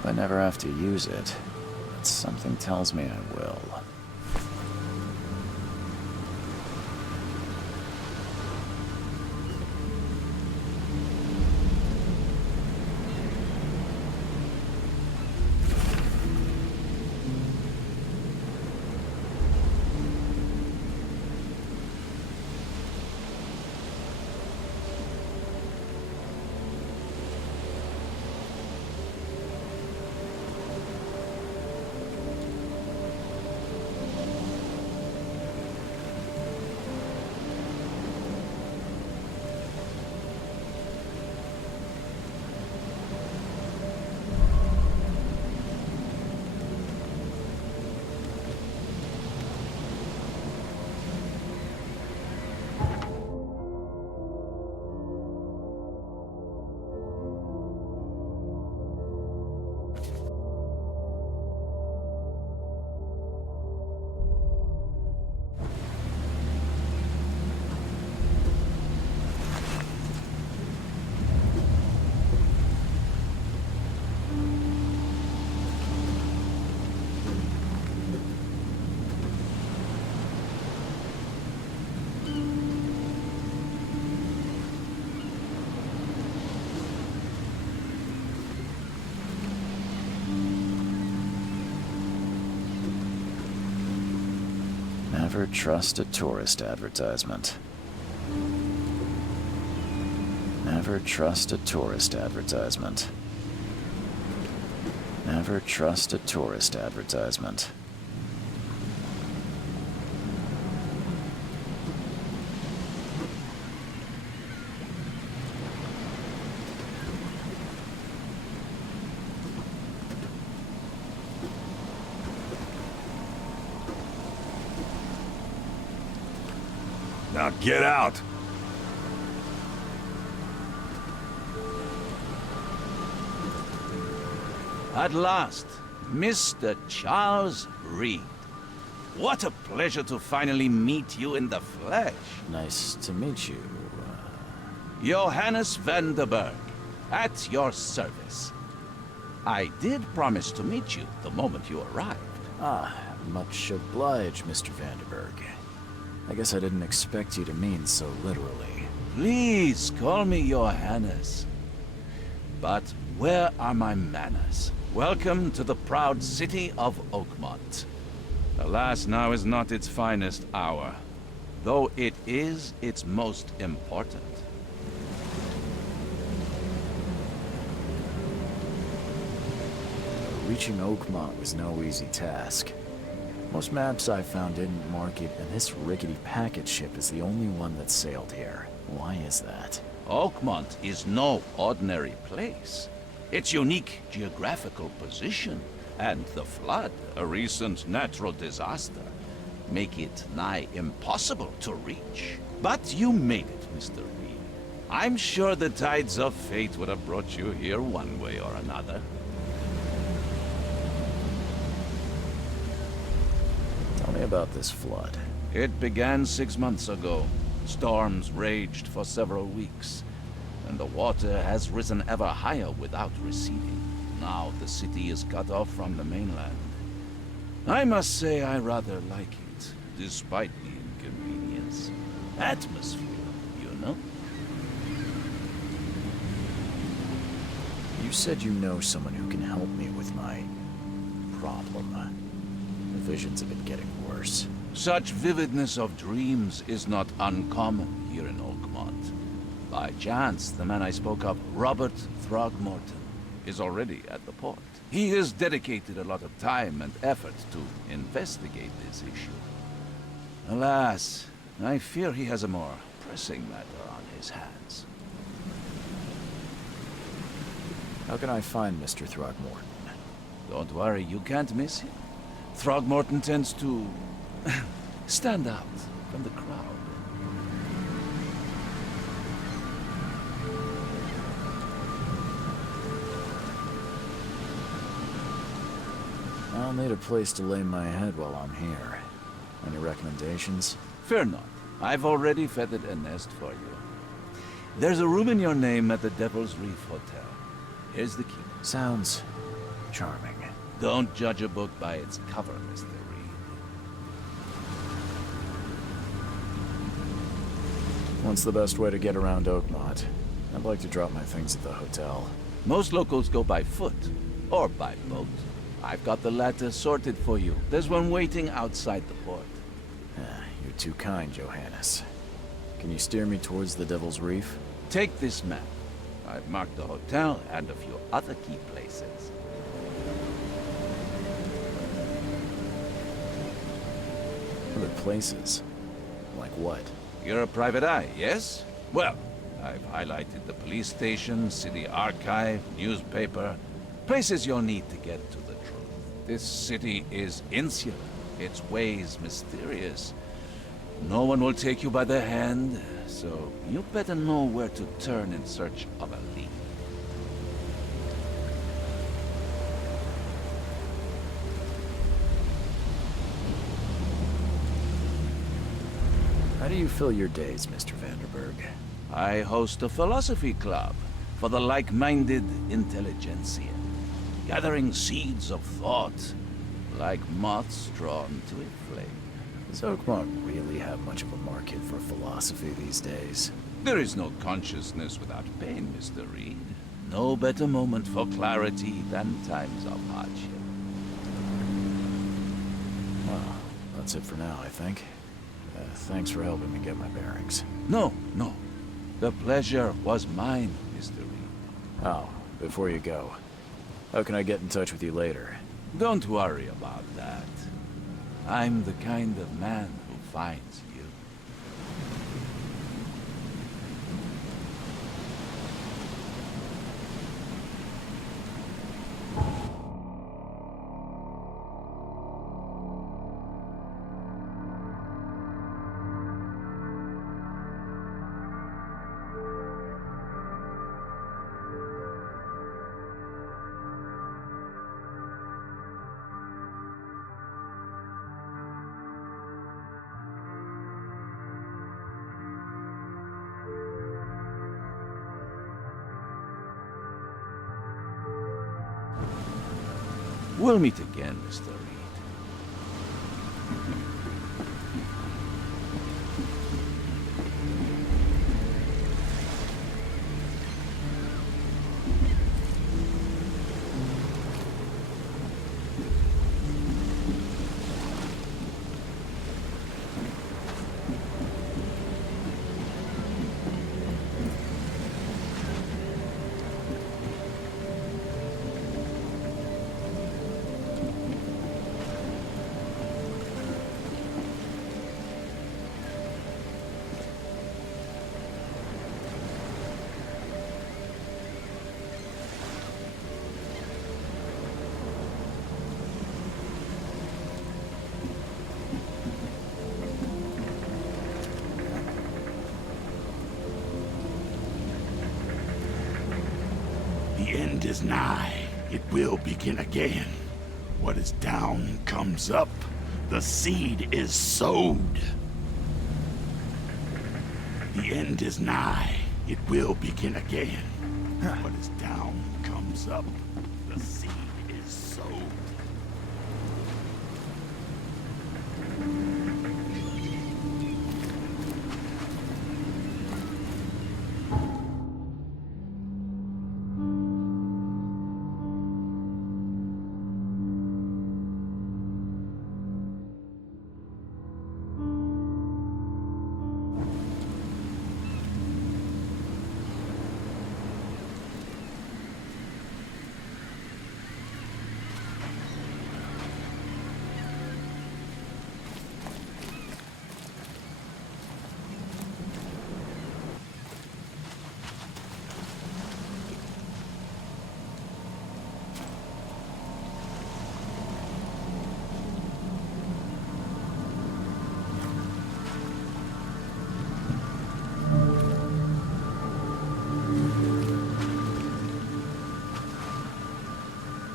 Hope I never have to use it, but something tells me I will. Never trust a tourist advertisement. Never trust a tourist advertisement. Never trust a tourist advertisement. Now get out! At last, Mr. Charles Reed. What a pleasure to finally meet you in the flesh. Nice to meet you. Johannes van der Berg, at your service. I did promise to meet you the moment you arrived. Ah, much obliged, Mr. Vanderberg. I guess I didn't expect you to mean so literally. Please call me Johannes. But where are my manners? Welcome to the proud city of Oakmont. Alas, now is not its finest hour, though it is its most important. Reaching Oakmont was no easy task. Most maps I found didn't mark it, and this rickety packet ship is the only one that sailed here. Why is that? Oakmont is no ordinary place. Its unique geographical position and the flood, a recent natural disaster, make it nigh impossible to reach. But you made it, Mr. Reed. I'm sure the tides of fate would have brought you here one way or another. Tell me about this flood. It began 6 months ago. Storms raged for several weeks, and the water has risen ever higher without receding. Now the city is cut off from the mainland. I must say I rather like it, despite the inconvenience. Atmosphere, you know? You said you know someone who can help me with my problem. The visions have been getting worse. Such vividness of dreams is not uncommon here in Oakmont. By chance, the man I spoke of, Robert Throgmorton, is already at the port. He has dedicated a lot of time and effort to investigate this issue. Alas, I fear he has a more pressing matter on his hands. How can I find Mr. Throgmorton? Don't worry, you can't miss him. Throgmorton tends to stand out from the crowd. I'll need a place to lay my head while I'm here. Any recommendations? Fear not. I've already feathered a nest for you. There's a room in your name at the Devil's Reef Hotel. Here's the key. Sounds Charming. Don't judge a book by its cover, Mr. Reed. What's the best way to get around Oakmont? I'd like to drop my things at the hotel. Most locals go by foot, or by boat. I've got the latter sorted for you. There's one waiting outside the port. You're too kind, Johannes. Can you steer me towards the Devil's Reef? Take this map. I've marked the hotel and a few other key places. Other places? Like what? You're a private eye, yes? Well, I've highlighted the police station, city archive, newspaper, places you'll need to get to the truth. This city is insular, its ways mysterious. No one will take you by the hand, so you better know where to turn in search of a lead. How do you fill your days, Mr. Vanderberg? I host a philosophy club for the like-minded intelligentsia, gathering seeds of thought, like moths drawn to a flame. Does Oakmont really have much of a market for philosophy these days? There is no consciousness without pain, Mr. Reed. No better moment for clarity than times of hardship. Well, that's it for now, I think. Thanks for helping me get my bearings. No. The pleasure was mine, Mr. Reed. Oh, before you go, how can I get in touch with you later? Don't worry about that. I'm the kind of man who finds you. We'll meet again, Mr. Reed. The end is nigh. It will begin again. What is down comes up. The seed is sowed. The end is nigh. It will begin again. What is down comes up. The seed is sowed.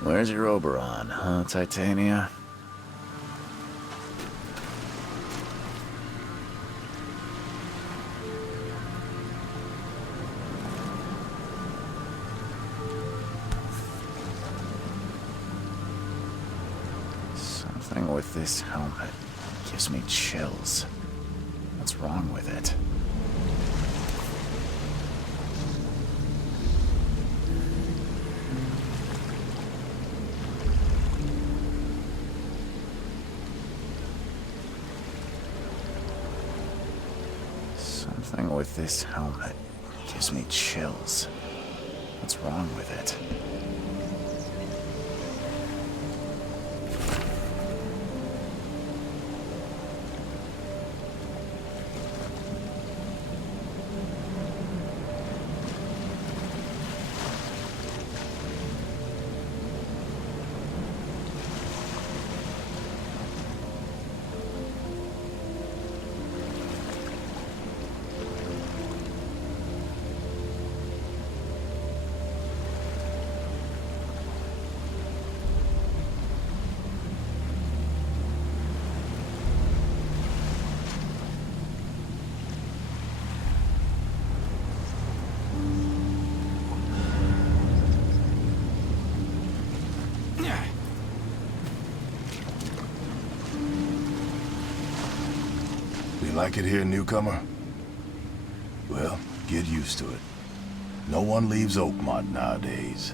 Where's your Oberon, huh, Titania? Something with this helmet gives me chills. What's wrong with it? Something with this helmet gives me chills. What's wrong with it? You like it here, newcomer? Well, get used to it. No one leaves Oakmont nowadays.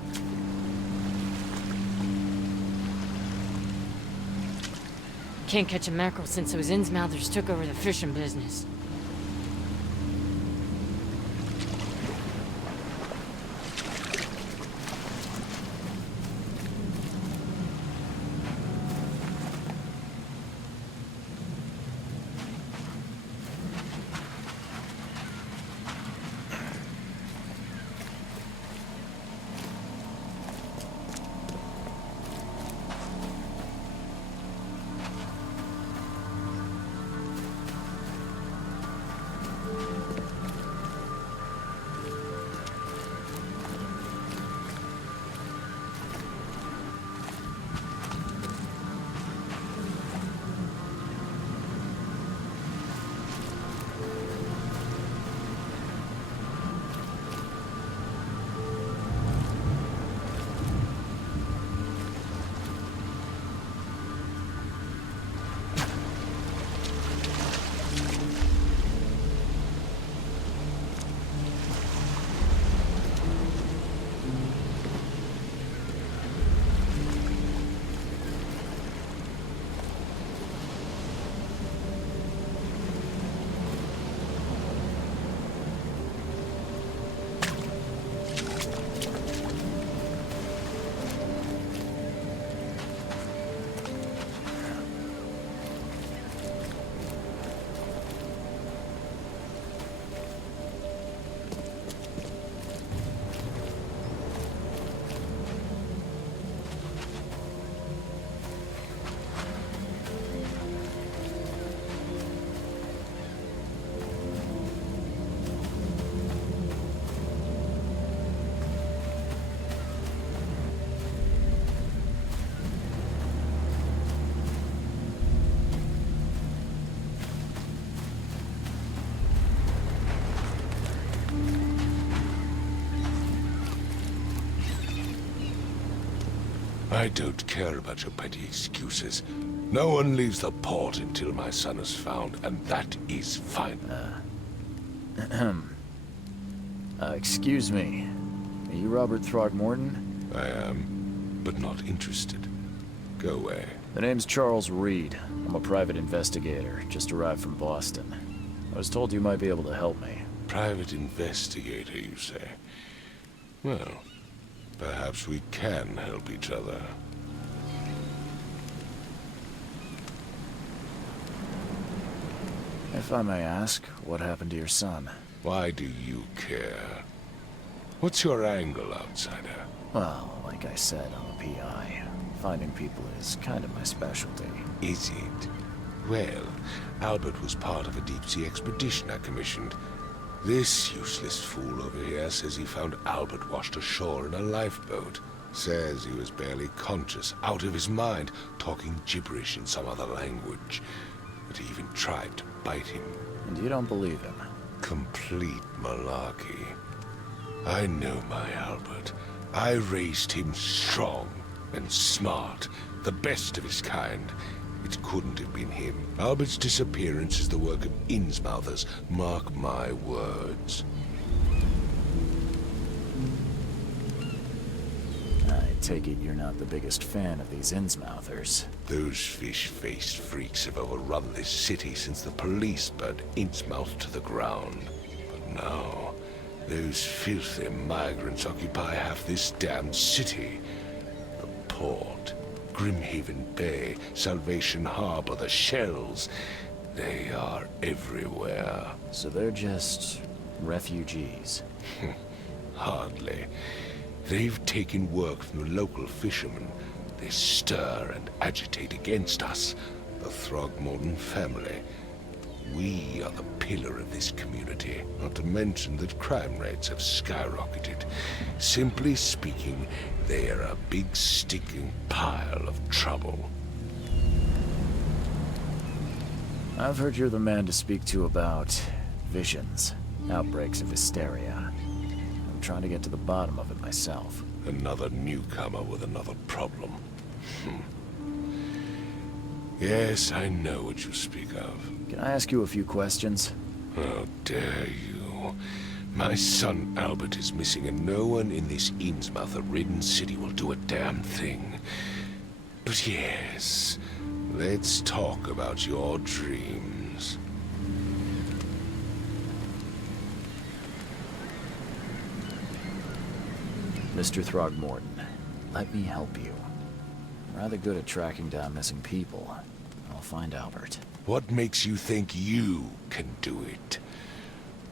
Can't catch a mackerel since those Innsmouthers took over the fishing business. I don't care about your petty excuses. No one leaves the port until my son is found, and that is fine. Excuse me. Are you Robert Throgmorton? I am, but not interested. Go away. The name's Charles Reed. I'm a private investigator, just arrived from Boston. I was told you might be able to help me. Private investigator, you say? Well, perhaps we can help each other. If I may ask, what happened to your son? Why do you care? What's your angle, outsider? Well, like I said, I'm a PI. Finding people is kind of my specialty. Is it? Well, Albert was part of a deep-sea expedition I commissioned. This useless fool over here says he found Albert washed ashore in a lifeboat. Says he was barely conscious, out of his mind, talking gibberish in some other language. That he even tried to bite him. And you don't believe him? Complete malarkey. I know my Albert. I raised him strong and smart, the best of his kind. It couldn't have been him. Albert's disappearance is the work of Innsmouthers. Mark my words. I take it you're not the biggest fan of these Innsmouthers. Those fish-faced freaks have overrun this city since the police burned Innsmouth to the ground. But now, those filthy migrants occupy half this damned city. The port, Grimhaven Bay, Salvation Harbor, the shells. They are everywhere. So they're just refugees. Hardly. They've taken work from the local fishermen. They stir and agitate against us, the Throgmorton family. We are the pillar of this community, not to mention that crime rates have skyrocketed. Simply speaking, they are a big stinking pile of trouble. I've heard you're the man to speak to about visions, outbreaks of hysteria. I'm trying to get to the bottom of it myself. Another newcomer with another problem. Yes, I know what you speak of. Can I ask you a few questions? How dare you? My son Albert is missing, and no one in this Innsmouth-ridden city will do a damn thing. But yes, let's talk about your dreams. Mr. Throgmorton, let me help you. I'm rather good at tracking down missing people. I'll find Albert. What makes you think you can do it?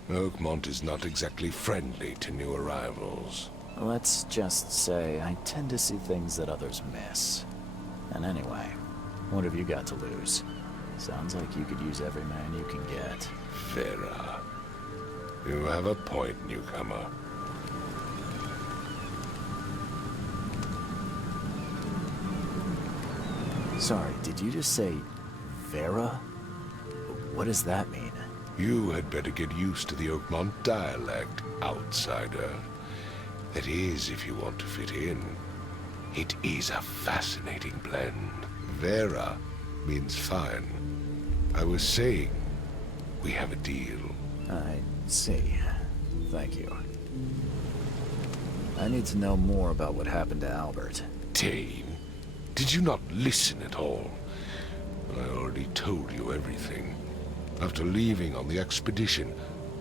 Oakmont is not exactly friendly to new arrivals. Let's just say I tend to see things that others miss. And anyway, what have you got to lose? Sounds like you could use every man you can get. Vera, you have a point, newcomer. Sorry, did you just say Vera? What does that mean? You had better get used to the Oakmont dialect, outsider. That is, if you want to fit in. It is a fascinating blend. Vera means fine. I was saying, we have a deal. I see. Thank you. I need to know more about what happened to Albert. Dane, did you not listen at all? I already told you everything. After leaving on the expedition,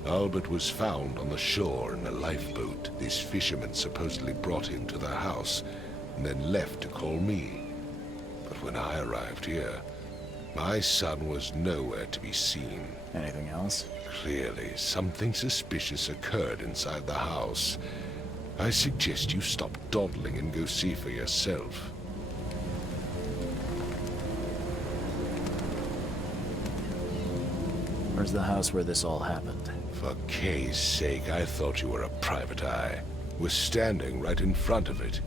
Albert was found on the shore in a lifeboat. These fishermen supposedly brought him to their house, and then left to call me. But when I arrived here, my son was nowhere to be seen. Anything else? Clearly, something suspicious occurred inside the house. I suggest you stop dawdling and go see for yourself. Where's the house where this all happened? For Kay's sake, I thought you were a private eye. Was standing right in front of it.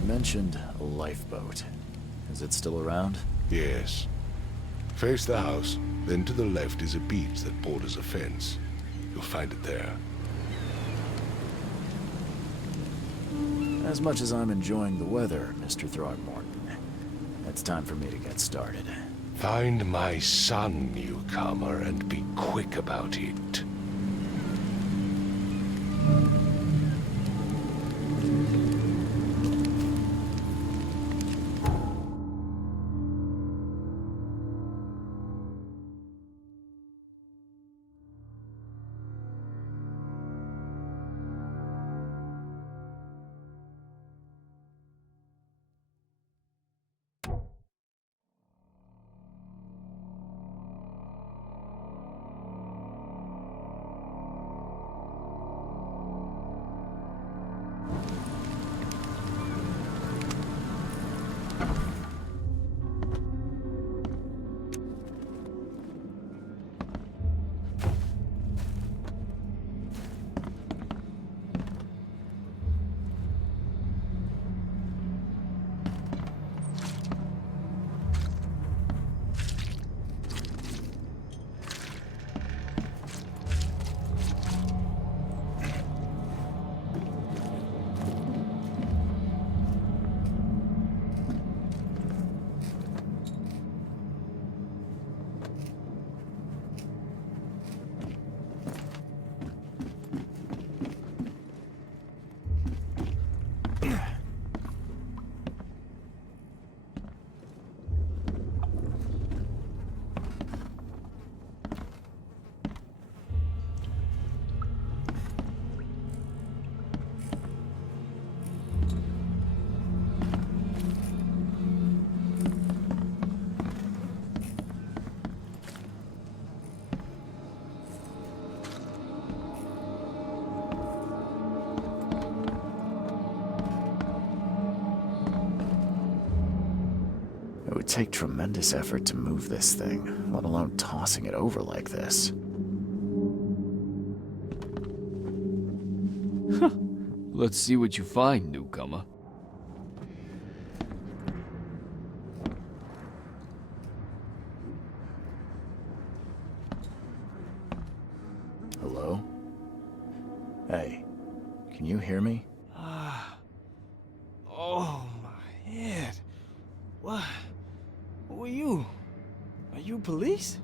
You mentioned a lifeboat. Is it still around? Yes. Face the house, then to the left is a beach that borders a fence. You'll find it there. As much as I'm enjoying the weather, Mr. Throgmorton, it's time for me to get started. Find my son, newcomer, and be quick about it. would take tremendous effort to move this thing, let alone tossing it over like this. Let's see what you find, newcomer. Hello? Hey, can you hear me? Oh, my head. What? Who are you? Are you police?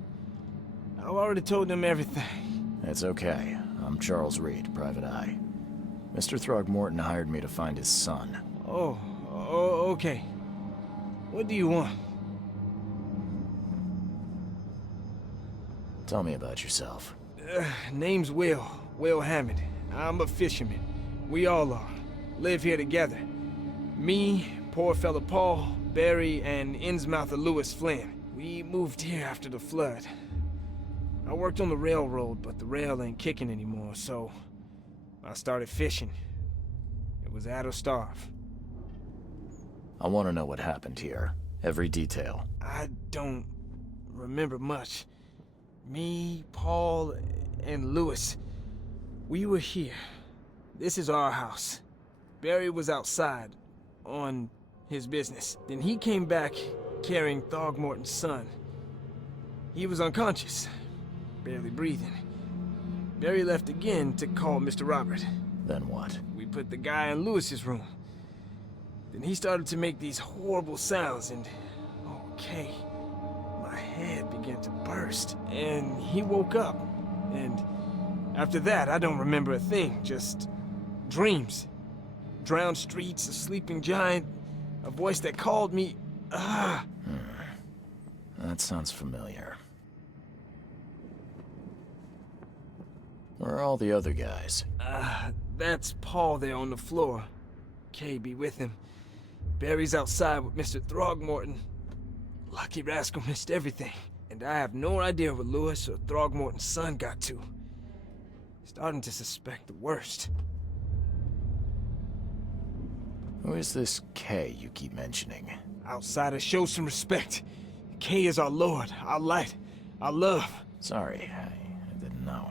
I've already told them everything. It's okay. I'm Charles Reed, Private Eye. Mr. Throgmorton hired me to find his son. Oh, okay. What do you want? Tell me about yourself. Name's Will Hammond. I'm a fisherman. We all are. Live here together. Me, poor fella Paul, Barry, and Innsmouther Lewis Flynn. We moved here after the flood. I worked on the railroad, but the rail ain't kicking anymore, so I started fishing. It was at or starve. I want to know what happened here. Every detail. I don't remember much. Me, Paul, and Lewis, we were here. This is our house. Barry was outside, on his business. Then he came back carrying Throgmorton's son. He was unconscious, barely breathing. Barry left again to call Mr. Robert. Then what? We put the guy in Lewis's room. Then he started to make these horrible sounds and... okay. My head began to burst, and he woke up. And after that, I don't remember a thing, just dreams. Drowned streets, a sleeping giant, a voice that called me. That sounds familiar. Where are all the other guys? That's Paul there on the floor. Kay be with him. Barry's outside with Mr. Throgmorton. Lucky rascal missed everything. And I have no idea what Lewis or Throgmorton's son got to. Starting to suspect the worst. Who is this K you keep mentioning? Outsiders, show some respect. Kay is our lord, our light, our love. Sorry, I didn't know.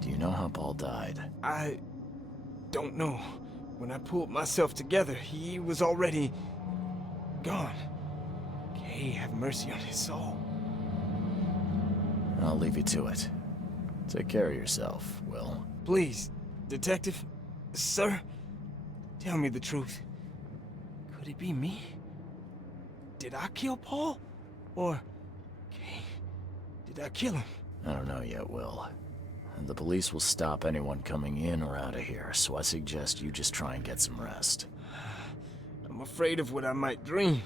Do you know how Paul died? I don't know. When I pulled myself together, he was already gone. Kay, have mercy on his soul. I'll leave you to it. Take care of yourself, Will. Please, Detective, sir, tell me the truth. Could it be me? Did I kill Paul? Or, Kay, did I kill him? I don't know yet, Will. And the police will stop anyone coming in or out of here, so I suggest you just try and get some rest. I'm afraid of what I might dream.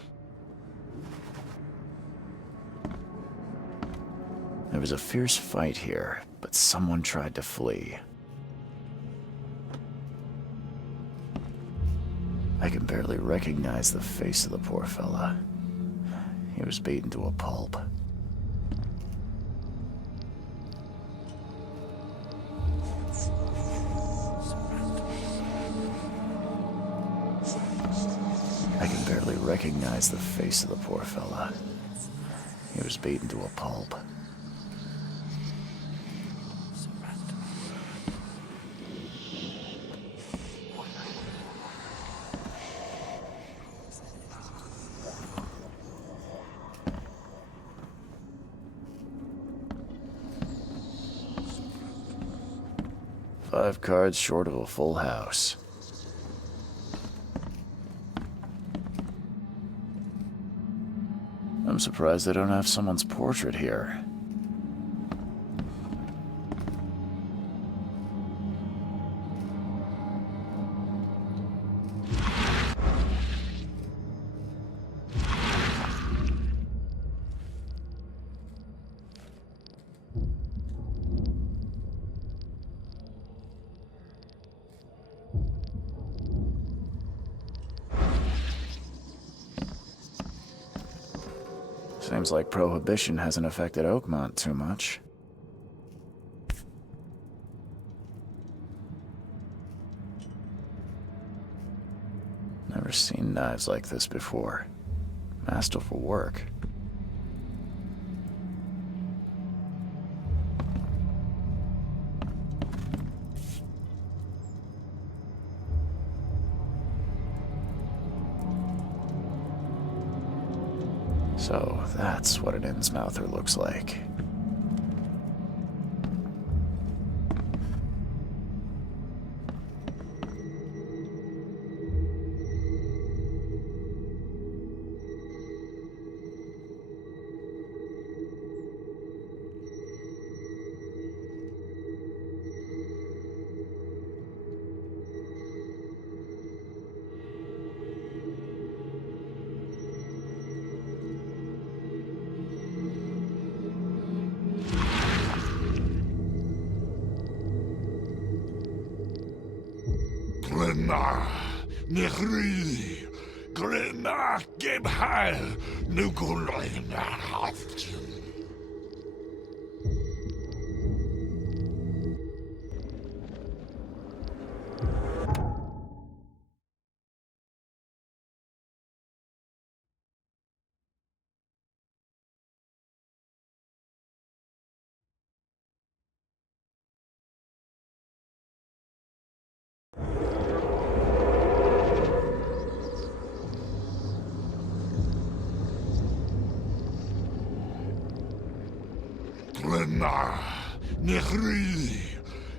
There was a fierce fight here, but someone tried to flee. I can barely recognize the face of the poor fella. He was beaten to a pulp. I can barely recognize the face of the poor fella. He was beaten to a pulp. Five cards short of a full house. I'm surprised they don't have someone's portrait here. Seems like Prohibition hasn't affected Oakmont too much. Never Never seen knives like this before. Masterful work. So that's what an Innsmouther looks like. Glenna, Nehri, Glenna, Gebheil, Nukulina, Glenna, Nehri,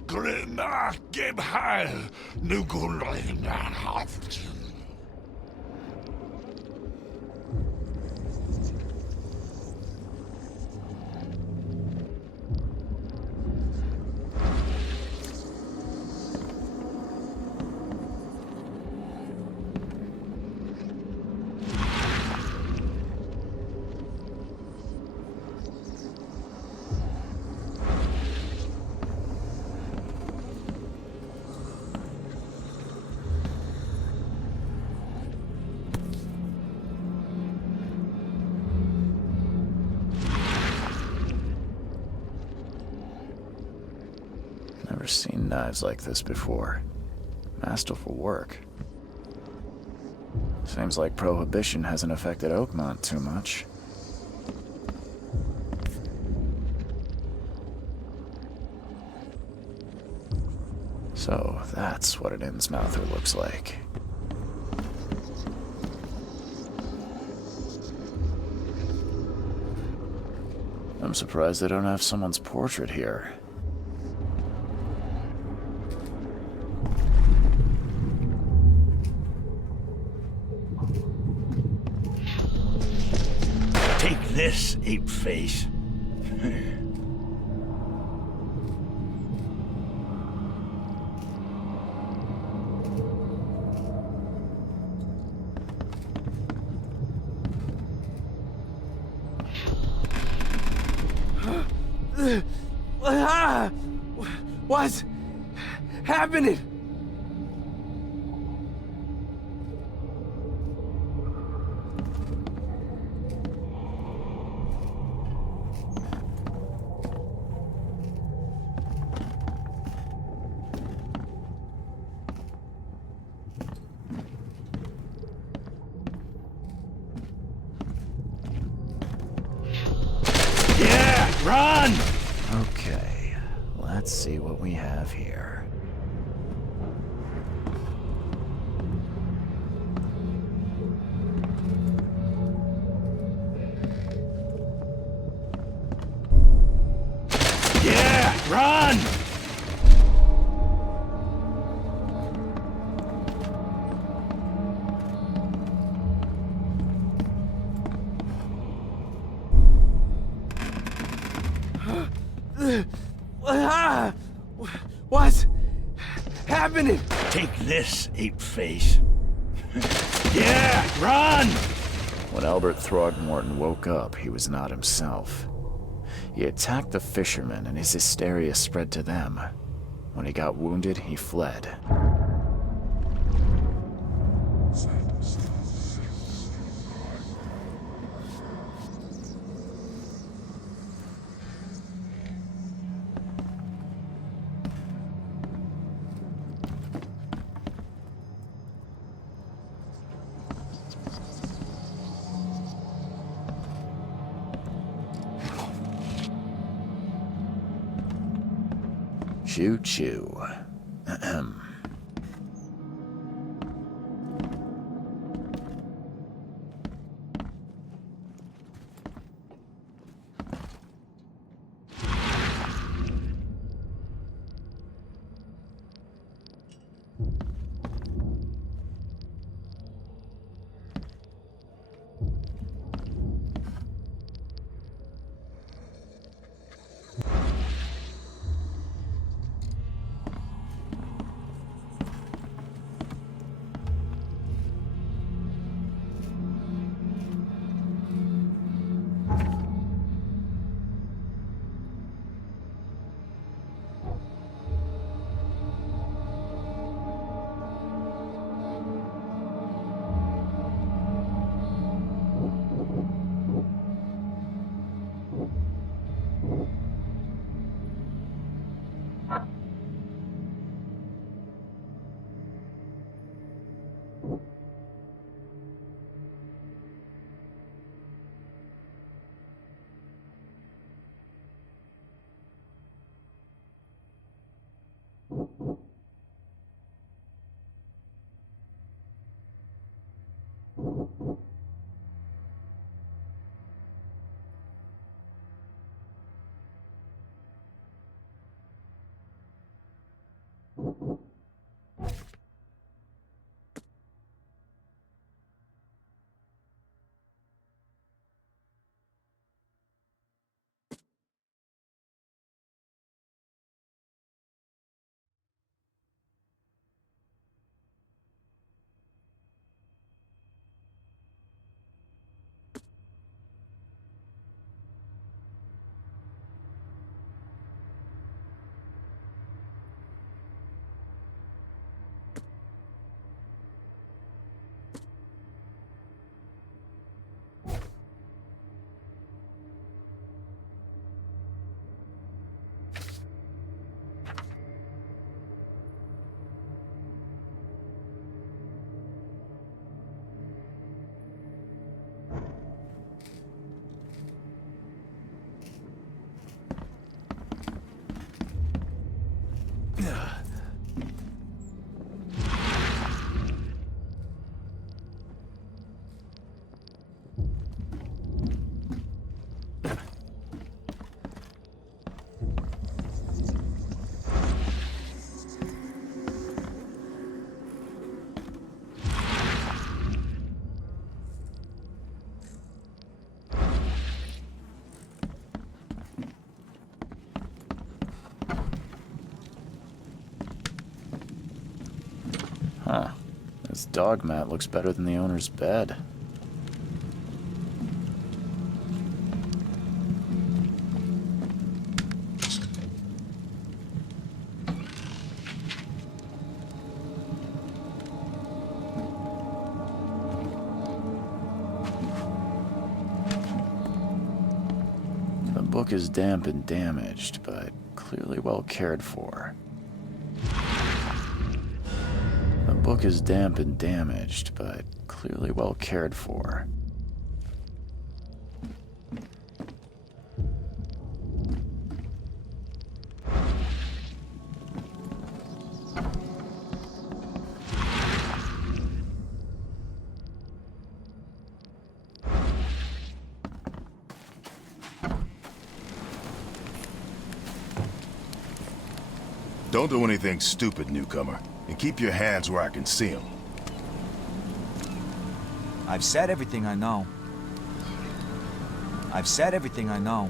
Glenna, Gebheil, Nukulina, Never seen knives like this before. Masterful work. Seems like Prohibition hasn't affected Oakmont too much. So that's what an Innsmouther looks like. I'm surprised they don't have someone's portrait here. Take this, ape face. What's happening? Yeah, run! Okay, let's see what we have here. Yeah, run! What's happening? Take this, ape face. Yeah, run! When Albert Throgmorton woke up, he was not himself. He attacked the fishermen, and his hysteria spread to them. When he got wounded, he fled. Choo choo. Ahem. Huh. This dog mat looks better than the owner's bed. The book is damp and damaged, but clearly well cared for. The book is damp and damaged, but clearly well cared for. Don't do anything stupid, newcomer, and keep your hands where I can see them. I've said everything I know. I've said everything I know.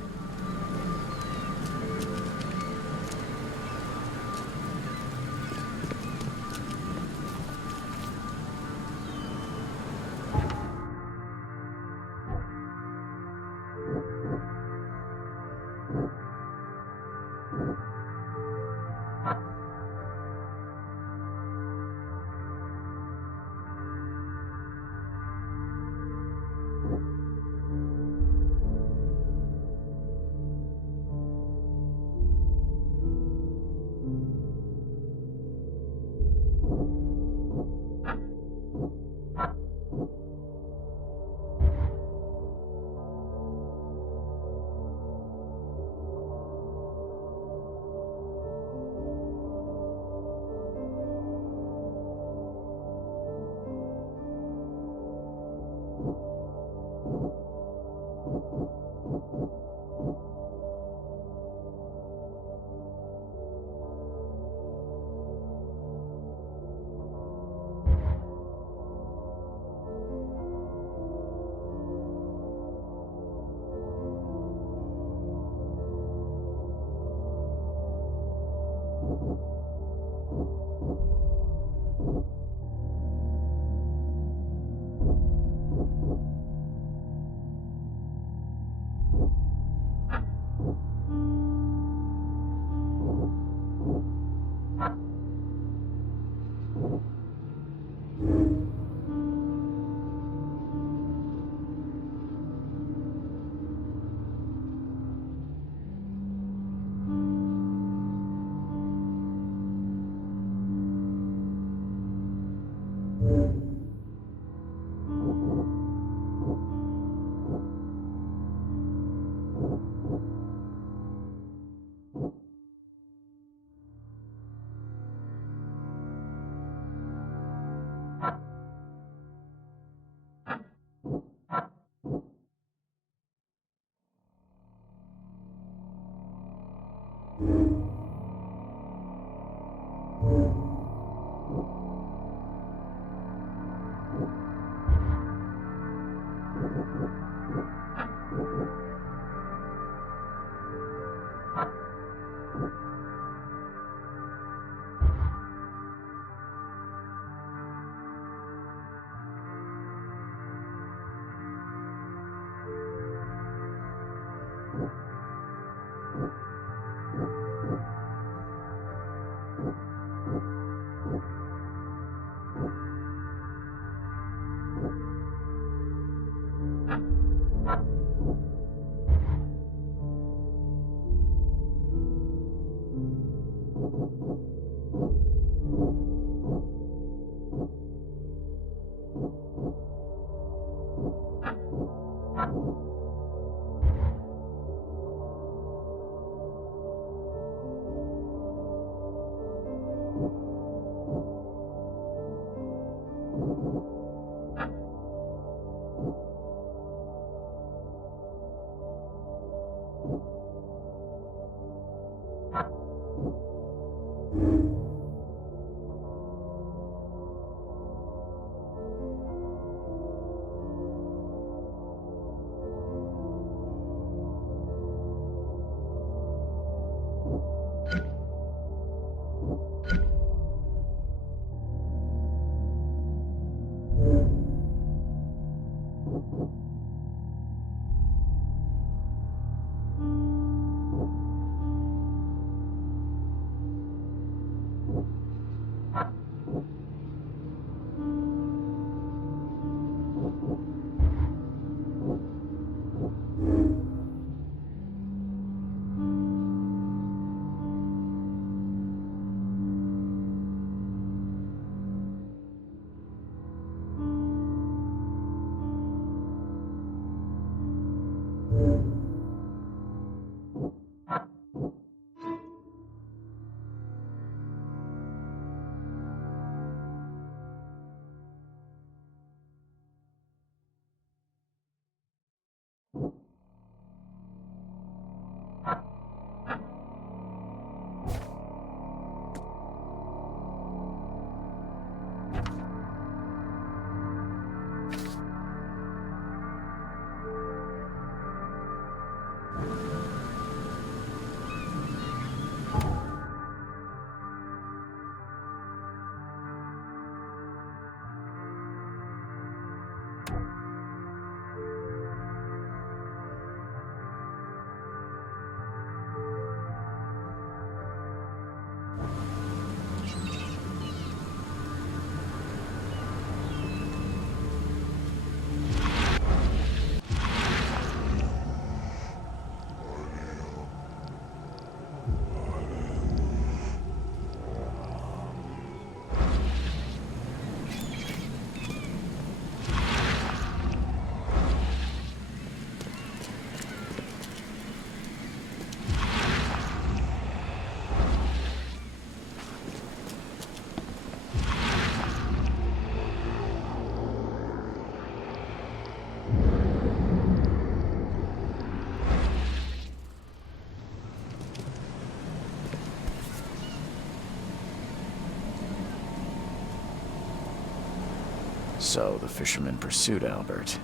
So the fisherman pursued Albert,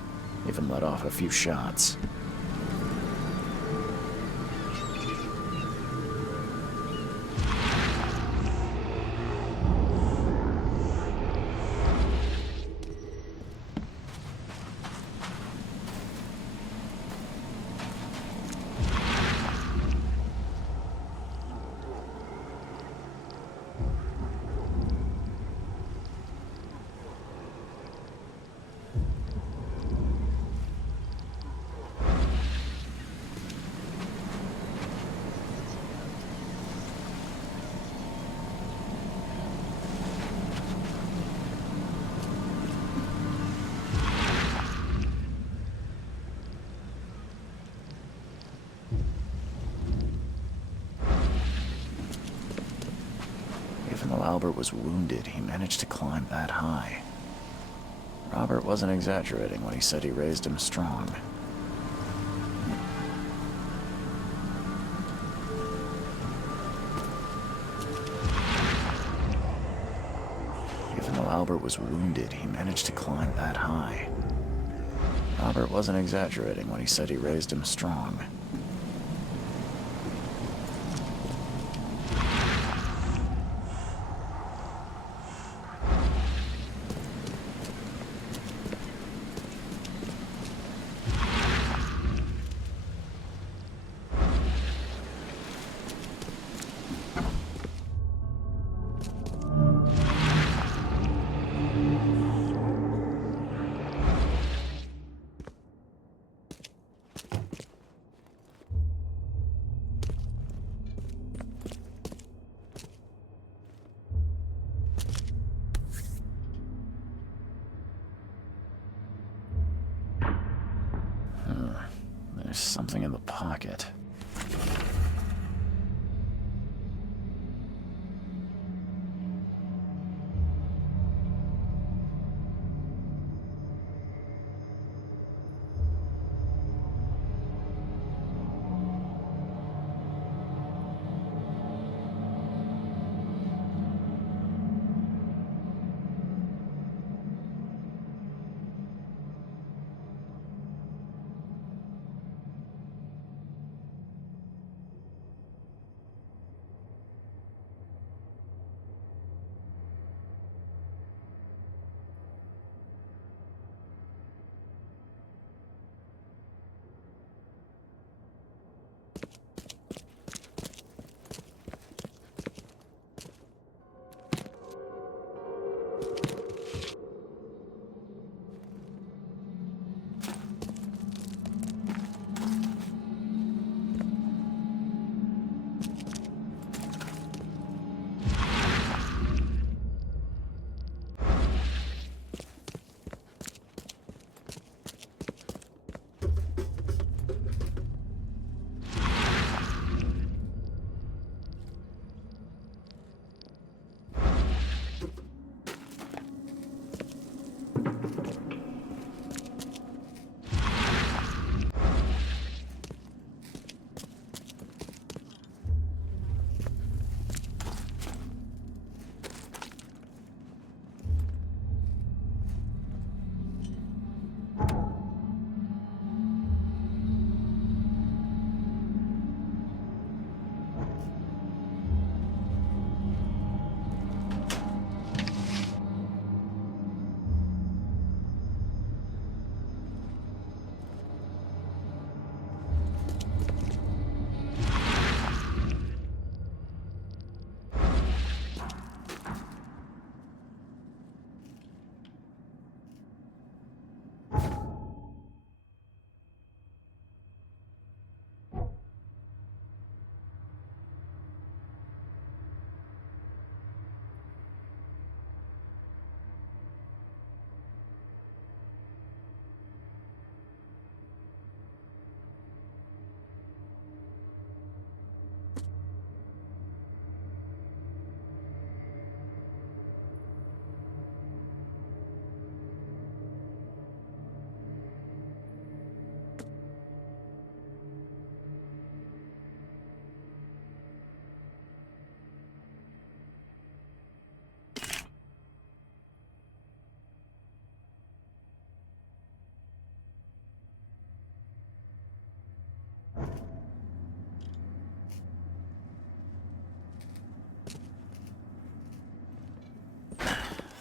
even let off a few shots. Even though Albert was wounded, he managed to climb that high. Robert wasn't exaggerating when he said he raised him strong. Even though Albert was wounded, he managed to climb that high. Robert wasn't exaggerating when he said he raised him strong. There's something in the pocket.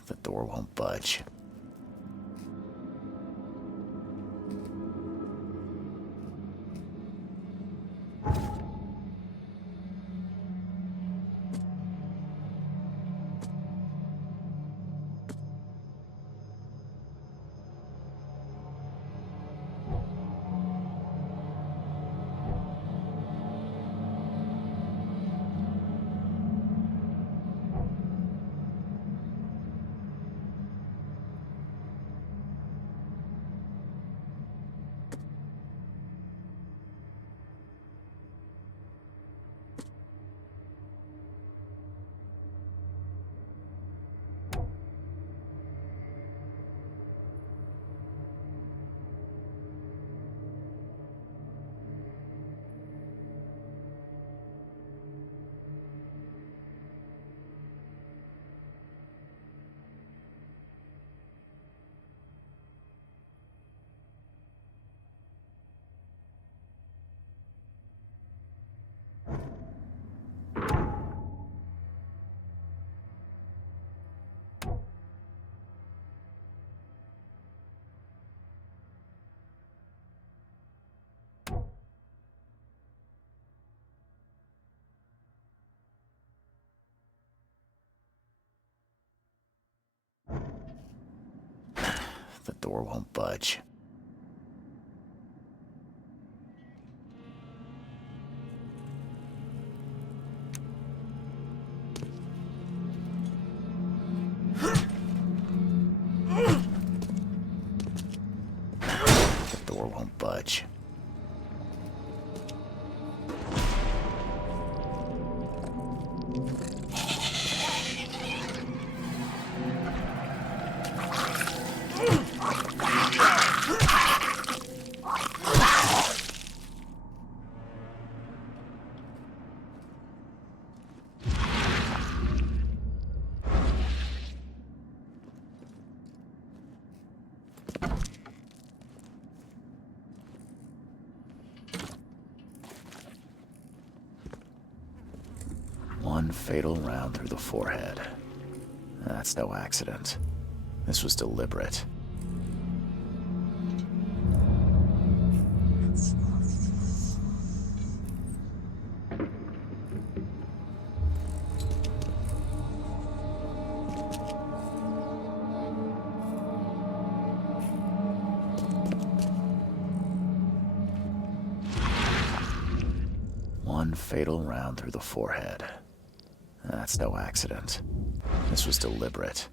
The door won't budge. The door won't budge. The door won't budge. One fatal round through the forehead. That's no accident. This was deliberate. One fatal round through the forehead. That's no accident. This was deliberate.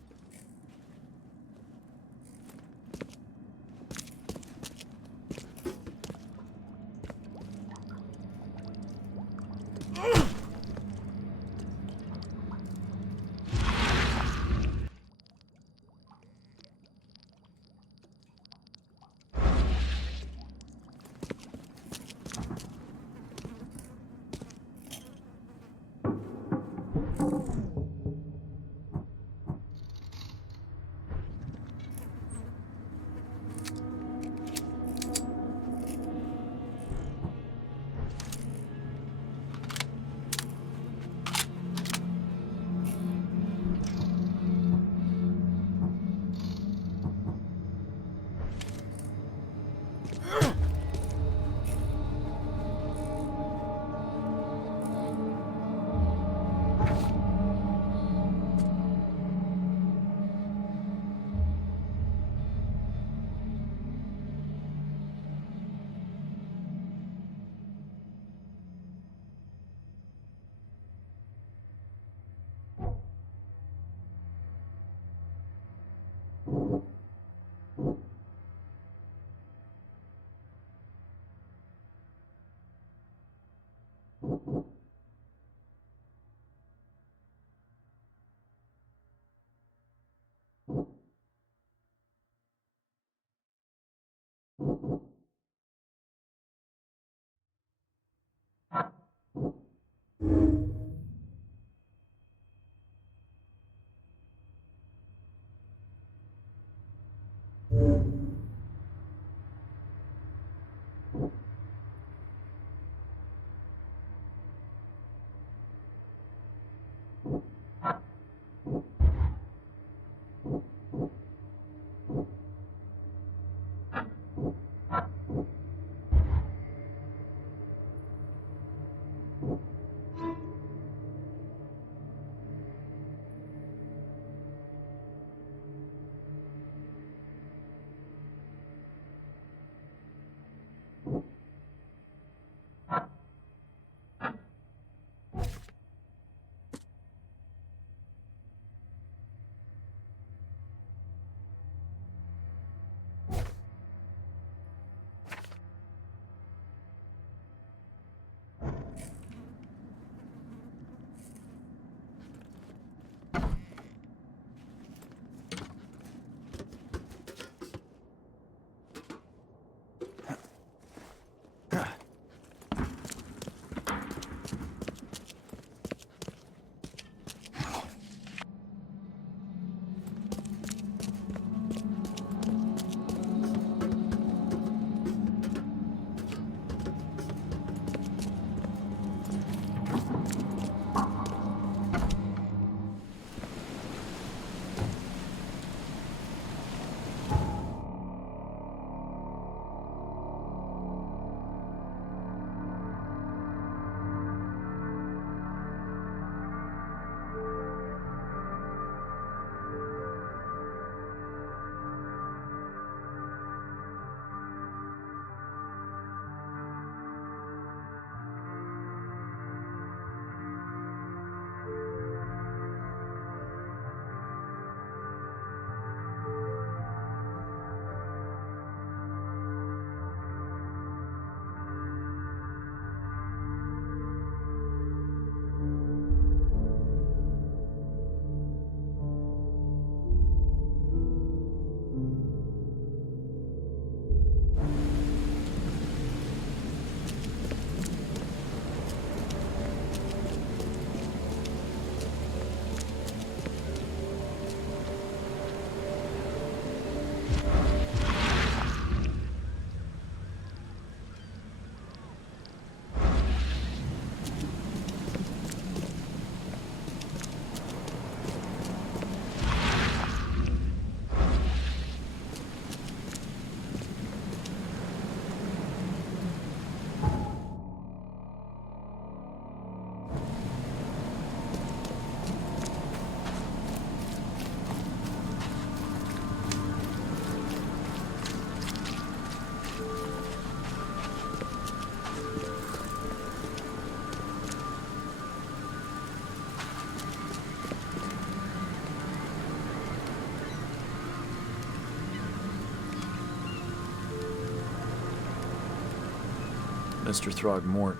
Mr. Throgmorton,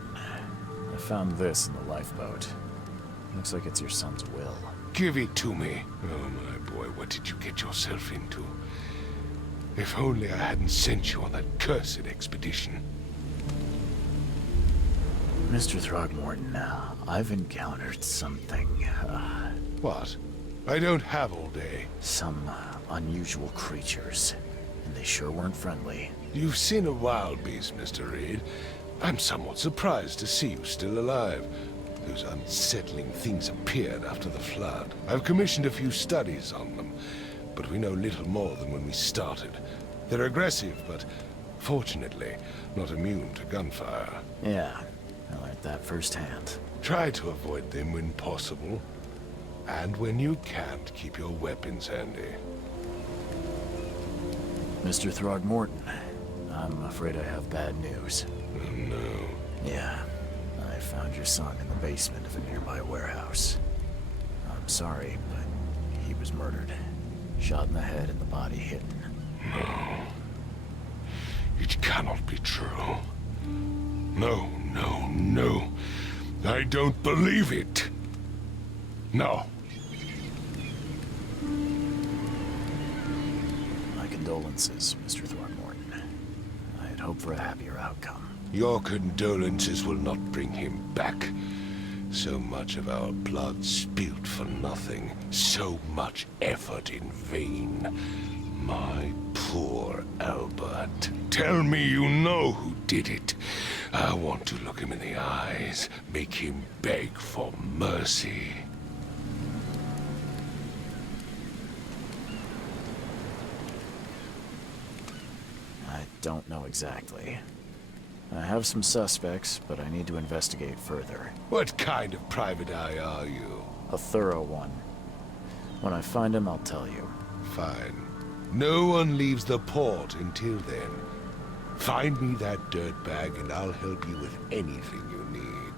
I found this in the lifeboat. Looks like it's your son's will. Give it to me. Oh, my boy, what did you get yourself into? If only I hadn't sent you on that cursed expedition. Mr. Throgmorton, I've encountered something, What? I don't have all day. some unusual creatures. And they sure weren't friendly. You've seen a wild beast, Mr. Reed. I'm somewhat surprised to see you still alive. Those unsettling things appeared after the flood. I've commissioned a few studies on them, but we know little more than when we started. They're aggressive, but fortunately, not immune to gunfire. Yeah, I learned that firsthand. Try to avoid them when possible. And when you can't, keep your weapons handy. Mr. Throgmorton, I'm afraid I have bad news. Oh, no. Yeah, I found your son in the basement of a nearby warehouse. I'm sorry, but he was murdered. Shot in the head and the body hidden. No. It cannot be true. No, no, no. I don't believe it. No. My condolences, Mr. Throgmorton. I had hoped for a happier outcome. Your condolences will not bring him back. So much of our blood spilt for nothing. So much effort in vain. My poor Albert. Tell me you know who did it. I want to look him in the eyes, make him beg for mercy. I don't know exactly. I have some suspects, but I need to investigate further. What kind of private eye are you? A thorough one. When I find him, I'll tell you. Fine. No one leaves the port until then. Find me that dirtbag and I'll help you with anything you need.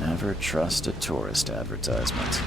Never trust a tourist advertisement.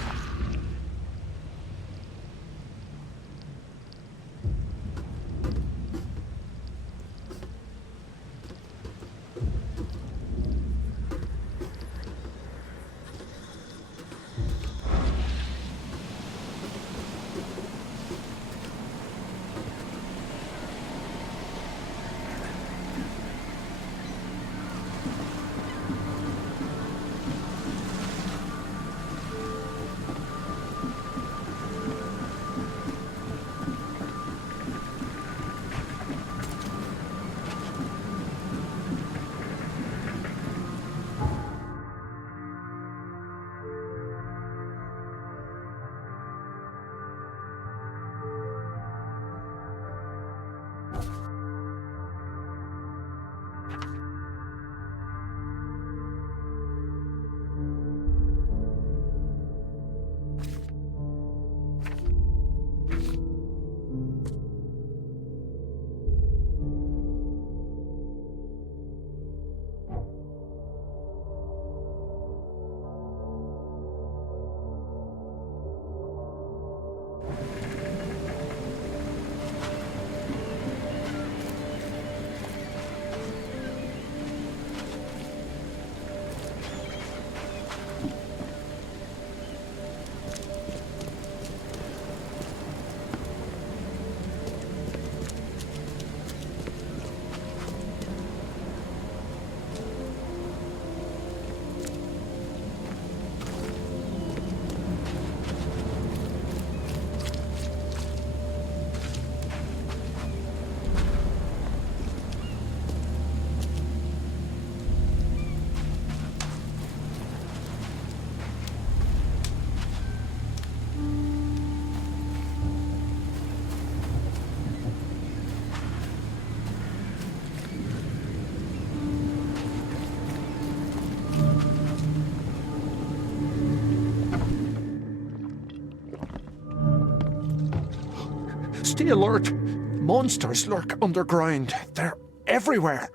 Safety alert! Monsters lurk underground. They're everywhere.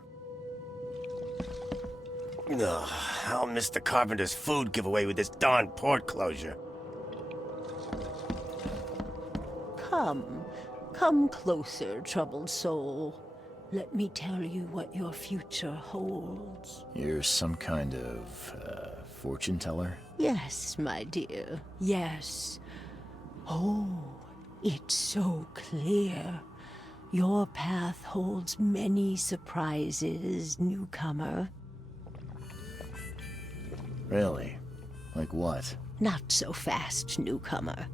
Ugh, I'll miss the carpenter's food giveaway with this darn port closure. Come closer, troubled soul. Let me tell you what your future holds. You're some kind of, fortune teller? Yes, my dear, yes. Oh, it's so clear. Your path holds many surprises, newcomer. Really? Like what? Not so fast, newcomer.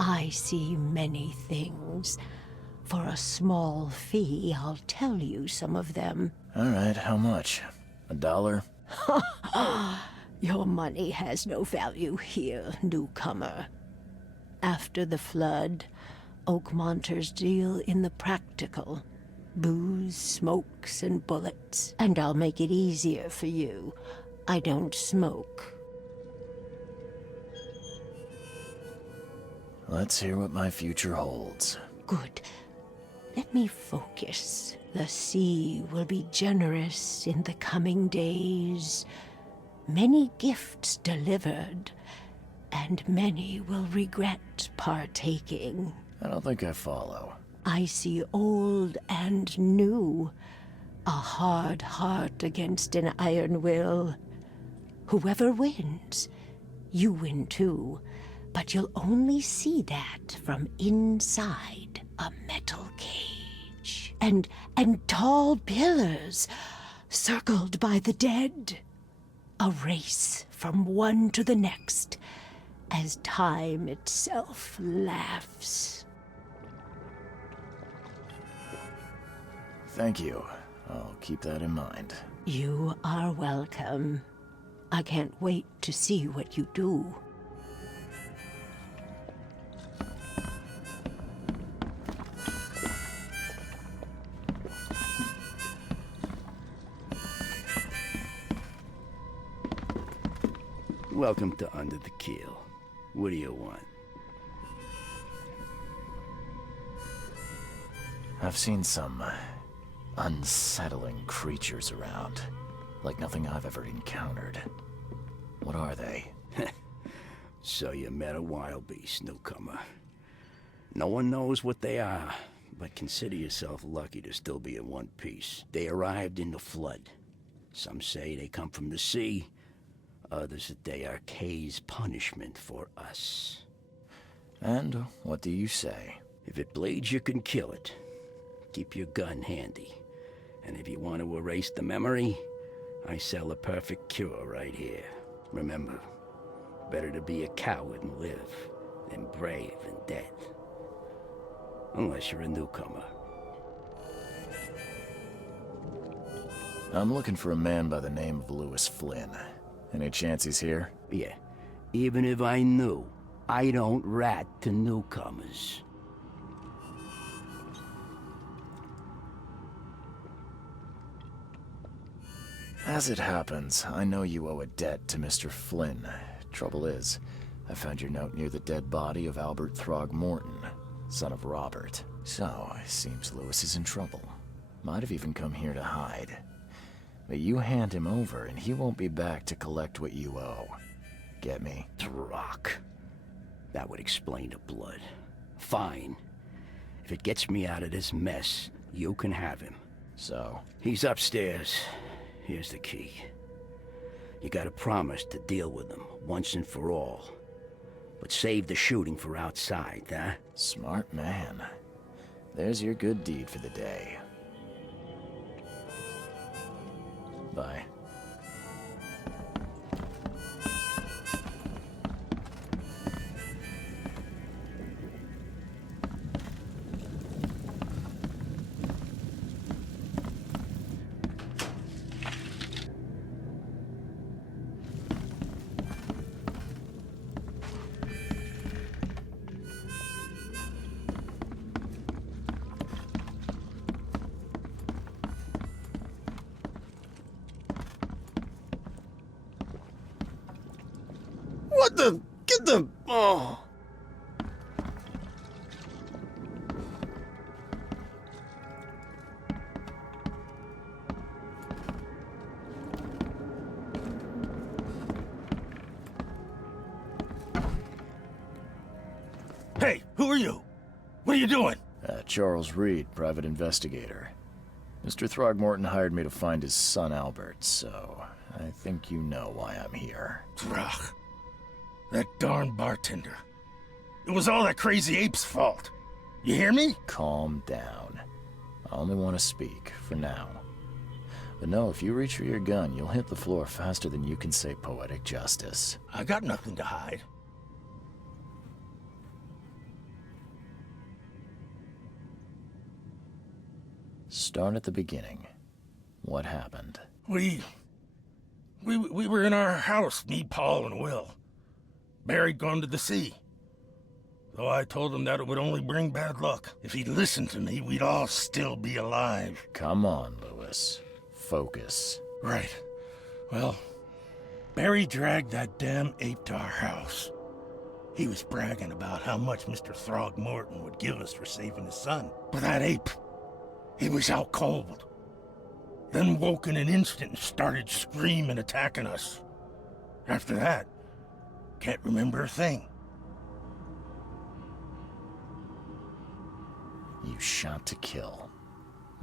I see many things. For a small fee, I'll tell you some of them. All right, how much? $1? Your money has no value here, newcomer. After the flood, Oakmonters deal in the practical. Booze, smokes, and bullets. And I'll make it easier for you. I don't smoke. Let's hear what my future holds. Good. Let me focus. The sea will be generous in the coming days. Many gifts delivered, and many will regret partaking. I don't think I follow. I see old and new. A hard heart against an iron will. Whoever wins, you win too. But you'll only see that from inside a metal cage. And tall pillars, circled by the dead. A race from one to the next, as time itself laughs. Thank you. I'll keep that in mind. You are welcome. I can't wait to see what you do. Welcome to Under the Keel. What do you want? I've seen some unsettling creatures around. Like nothing I've ever encountered. What are they? So you met a wild beast, newcomer. No one knows what they are, but consider yourself lucky to still be in one piece. They arrived in the flood. Some say they come from the sea. Others that they are Kay's punishment for us. And what do you say? If it bleeds, you can kill it. Keep your gun handy. And if you want to erase the memory, I sell a perfect cure right here. Remember, better to be a coward and live than brave and dead. Unless you're a newcomer. I'm looking for a man by the name of Lewis Flynn. Any chance he's here? Yeah. Even if I knew, I don't rat to newcomers. As it happens, I know you owe a debt to Mr. Flynn. Trouble is, I found your note near the dead body of Albert Throgmorton, son of Robert. So, it seems Lewis is in trouble. Might have even come here to hide. But you hand him over and he won't be back to collect what you owe. Get me? Rock. That would explain the blood. Fine. If it gets me out of this mess, you can have him. So? He's upstairs. Here's the key. You gotta promise to deal with him once and for all. But save the shooting for outside, huh? Smart man. There's your good deed for the day. Bye. What the? Get the... Oh. Who are you? What are you doing? Charles Reed, private investigator. Mr. Throgmorton hired me to find his son Albert, so I think you know why I'm here. Throg. That darn bartender. It was all that crazy ape's fault. You hear me? Calm down. I only want to speak, for now. But no, if you reach for your gun, you'll hit the floor faster than you can say poetic justice. I got nothing to hide. Start at the beginning. What happened? We were in our house, me, Paul, and Will. Barry'd gone to the sea. Though I told him that it would only bring bad luck. If he'd listened to me, we'd all still be alive. Come on, Lewis. Focus. Right. Well, Barry dragged that damn ape to our house. He was bragging about how much Mr. Throgmorton would give us for saving his son. But that ape, he was out cold. Then woke in an instant and started screaming, attacking us. After that, can't remember a thing. You shot to kill.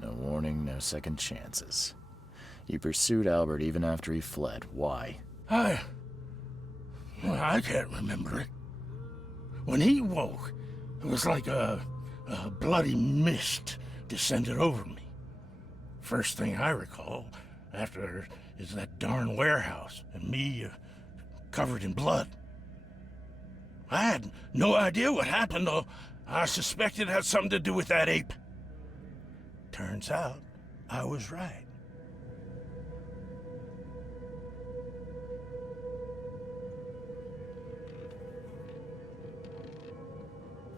No warning, no second chances. You pursued Albert even after he fled. Why? I can't remember it. When he woke, it was like a bloody mist descended over me. First thing I recall after is that darn warehouse and me covered in blood. I had no idea what happened, though I suspected it had something to do with that ape. Turns out, I was right.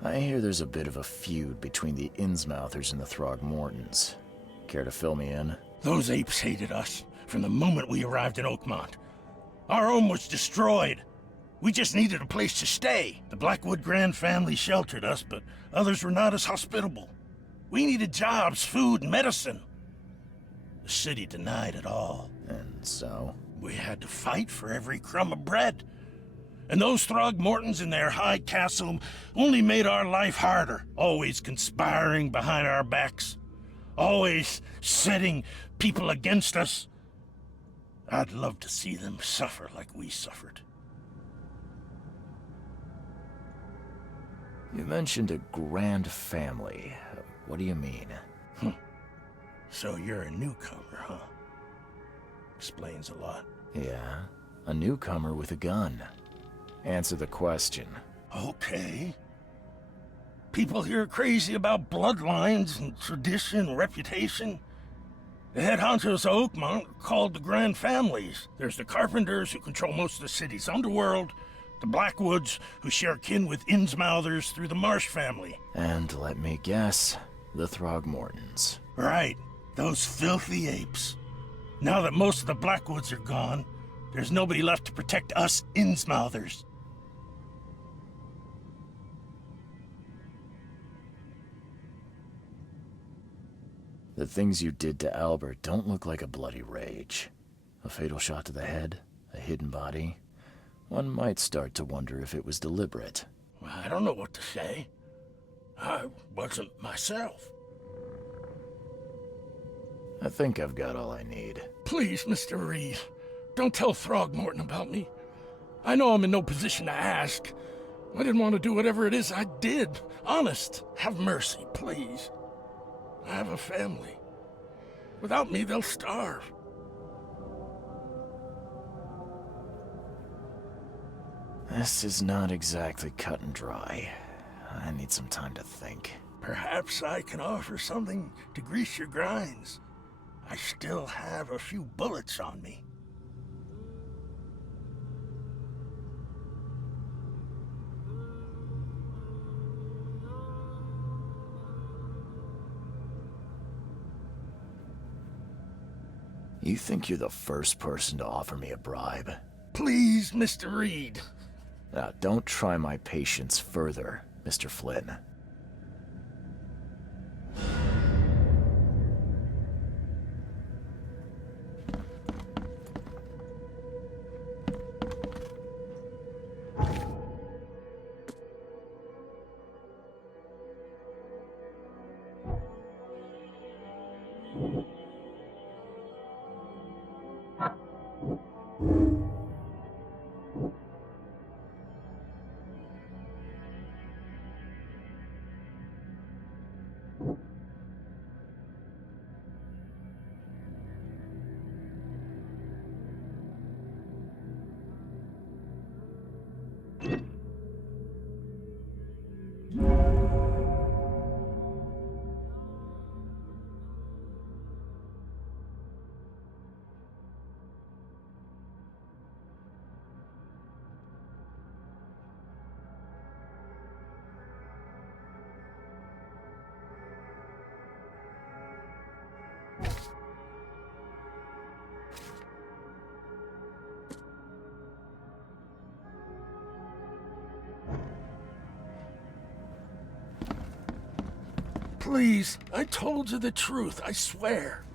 I hear there's a bit of a feud between the Innsmouthers and the Throgmortons. Care to fill me in? Those apes hated us from the moment we arrived in Oakmont. Our home was destroyed. We just needed a place to stay. The Blackwood Grand family sheltered us, but others were not as hospitable. We needed jobs, food, and medicine. The city denied it all. And so? We had to fight for every crumb of bread. And those Throgmortons in their high castle only made our life harder, always conspiring behind our backs, always setting people against us. I'd love to see them suffer like we suffered. You mentioned a grand family. What do you mean? So you're a newcomer, huh? Explains a lot. Yeah, a newcomer with a gun. Answer the question. Okay. People here are crazy about bloodlines and tradition and reputation. The head honchos of Oakmont are called the Grand Families. There's the Carpenters, who control most of the city's underworld, the Blackwoods, who share kin with Innsmouthers through the Marsh family. And let me guess, the Throgmortons. Right, those filthy apes. Now that most of the Blackwoods are gone, there's nobody left to protect us Innsmouthers. The things you did to Albert don't look like a bloody rage. A fatal shot to the head, a hidden body. One might start to wonder if it was deliberate. I don't know what to say. I wasn't myself. I think I've got all I need. Please, Mr. Reed, don't tell Throgmorton about me. I know I'm in no position to ask. I didn't want to do whatever it is I did. Honest, have mercy, please. I have a family. Without me, they'll starve. This is not exactly cut and dry. I need some time to think. Perhaps I can offer something to grease your grinds. I still have a few bullets on me. You think you're the first person to offer me a bribe? Please, Mr. Reed. Now, don't try my patience further, Mr. Flynn. Please, I told you the truth, I swear.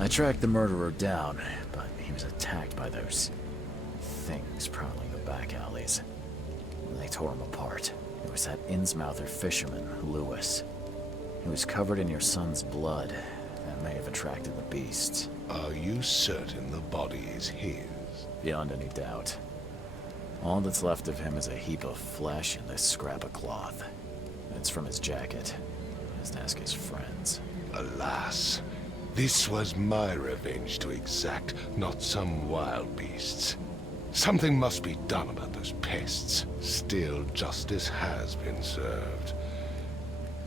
I tracked the murderer down, but he was attacked by those things prowling the back alleys. They tore him apart. It was that Innsmouther fisherman, Lewis. He was covered in your son's blood. That may have attracted the beasts. Are you certain the body is his? Beyond any doubt. All that's left of him is a heap of flesh and this scrap of cloth. It's from his jacket. Just ask his friends. Alas. This was my revenge to exact, not some wild beast's. Something must be done about those pests. Still, justice has been served.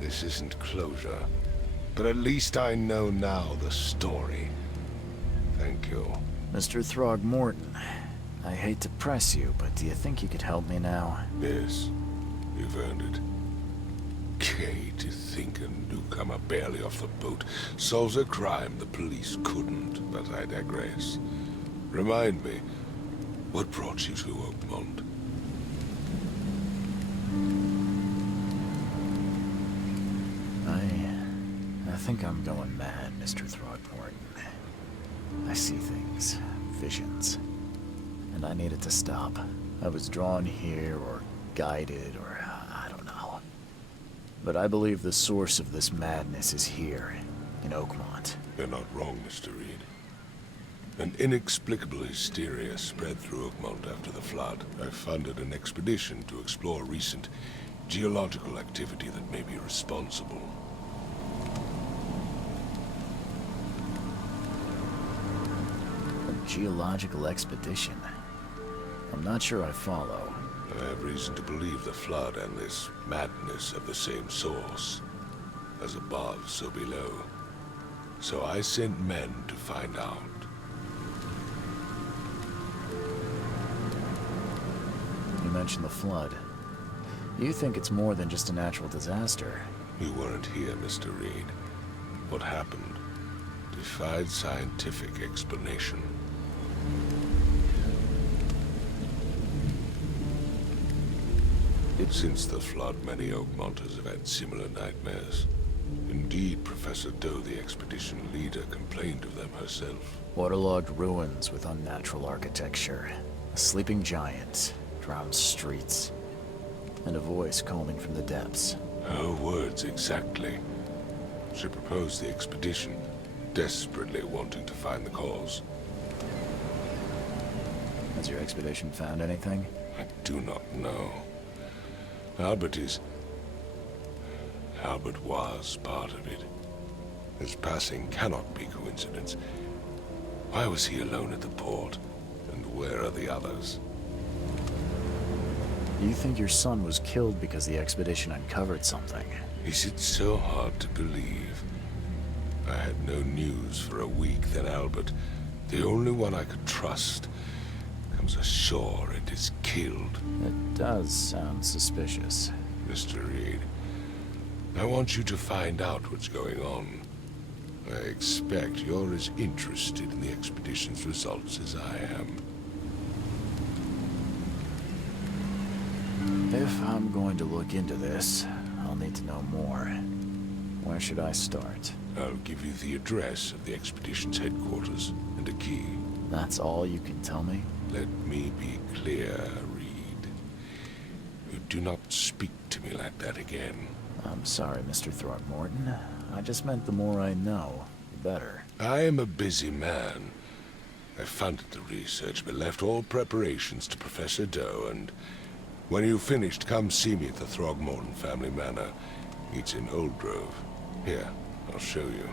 This isn't closure, but at least I know now the story. Thank you. Mr. Throgmorton, I hate to press you, but do you think you could help me now? Yes, you've earned it. Okay, to think a newcomer barely off the boat solves a crime the police couldn't, but I digress. Remind me, what brought you to Oakmont? I think I'm going mad, Mr. Throgmorton. I see things, visions, and I needed to stop. I was drawn here, or guided, or I don't know. But I believe the source of this madness is here, in Oakmont. You're not wrong, Mr. Reed. An inexplicable hysteria spread through Oakmont after the flood. I funded an expedition to explore recent geological activity that may be responsible. A geological expedition? I'm not sure I follow. I have reason to believe the flood and this madness have the same source. As above, so below. So I sent men to find out. You mentioned the flood. You think it's more than just a natural disaster? You weren't here, Mr. Reed. What happened defied scientific explanation. Since the flood, many Oakmonters have had similar nightmares. Indeed, Professor Doe, the expedition leader, complained of them herself. Waterlogged ruins with unnatural architecture. A sleeping giant, drowned streets, and a voice calling from the depths. Her words exactly. She proposed the expedition, desperately wanting to find the cause. Has your expedition found anything? I do not know. Albert was part of it. His passing cannot be coincidence. Why was he alone at the port? And where are the others? You think your son was killed because the expedition uncovered something? Is it so hard to believe? I had no news for a week, then Albert, the only one I could trust, comes ashore and is killed. It does sound suspicious. Mr. Reed, I want you to find out what's going on. I expect you're as interested in the expedition's results as I am. If I'm going to look into this, I'll need to know more. Where should I start? I'll give you the address of the expedition's headquarters and a key. That's all you can tell me? Let me be clear, Reed. You do not speak to me like that again. I'm sorry, Mr. Throckmorton. I just meant the more I know, the better. I am a busy man. I funded the research, but left all preparations to Professor Doe, and when you've finished, come see me at the Throgmorton family manor. It's in Old Grove. Here, I'll show you.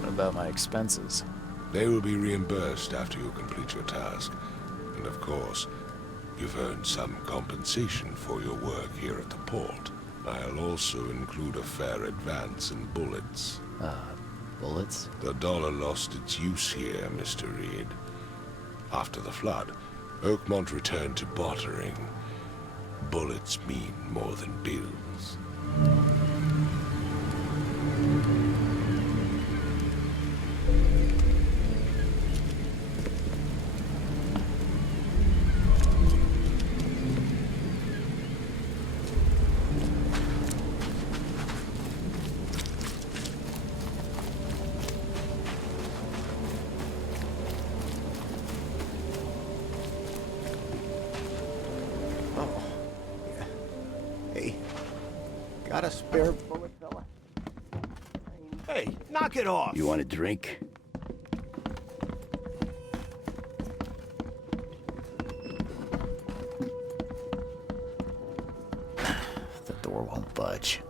What about my expenses? They will be reimbursed after you complete your task. And of course, you've earned some compensation for your work here at the port. I'll also include a fair advance in bullets. Bullets? The dollar lost its use here, Mr. Reed. After the flood, Oakmont returned to bartering. Bullets mean more than bills. Got a spare bullet, fella? Hey, knock it off! You want a drink? The door won't budge.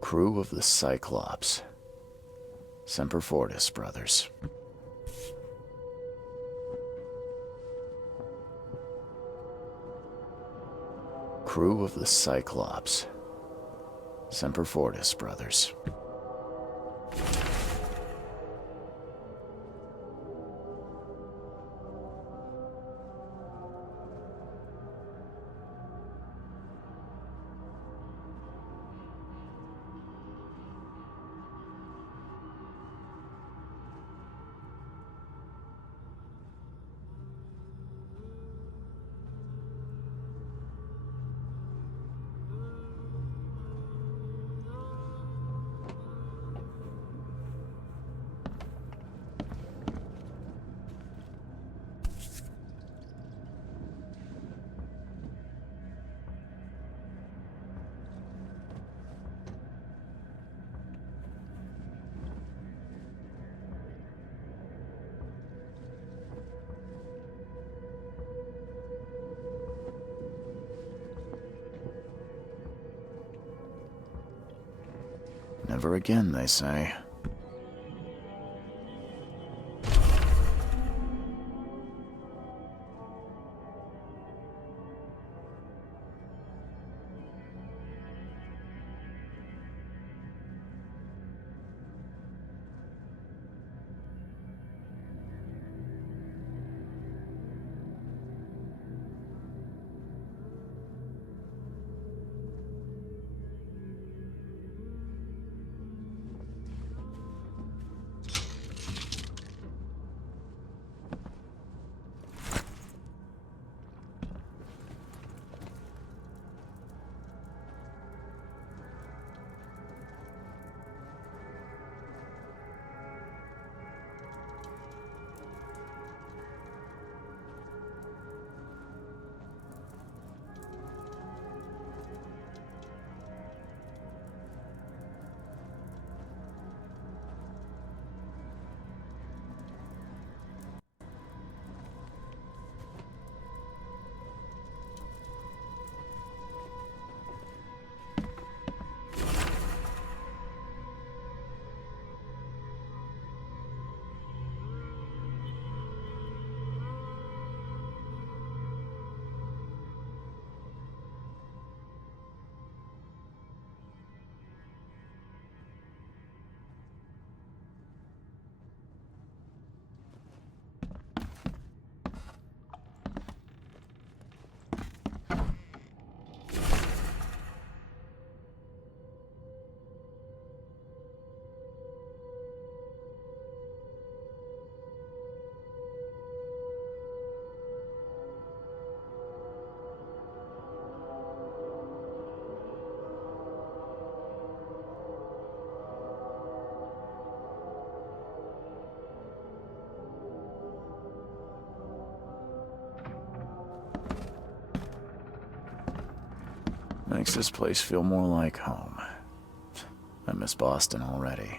Crew of the Cyclops. Semper Fortis, brothers. Crew of the Cyclops. Semper Fortis, brothers. Never again, they say. Makes this place feel more like home. I miss Boston already.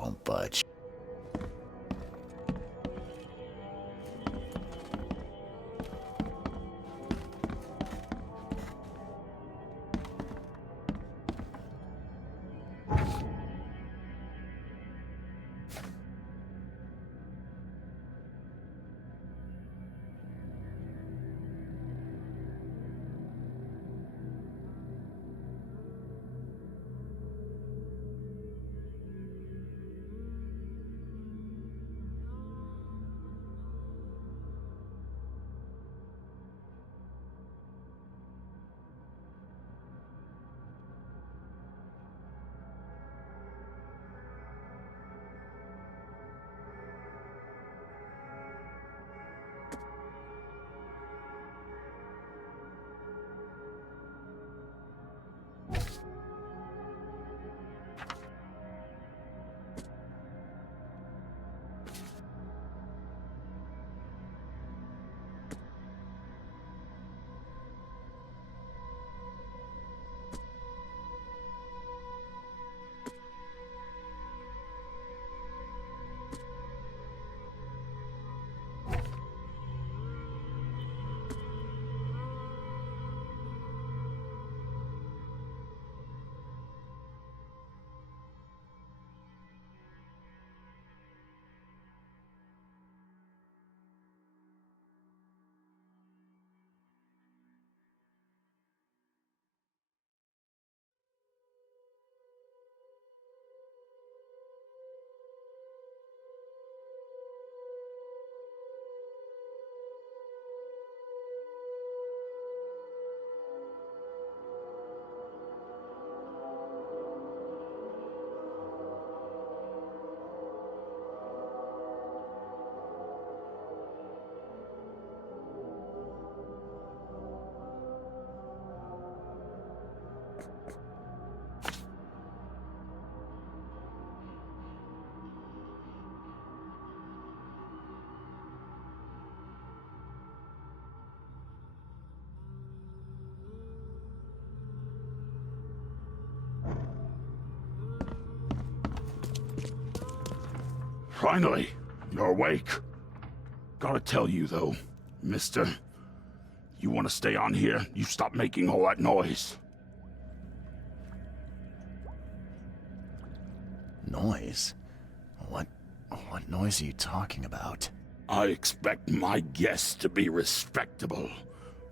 won't budge. Finally, you're awake. Gotta tell you, though, mister, you want to stay on here, you stop making all that noise. Noise? What noise are you talking about? I expect my guests to be respectable.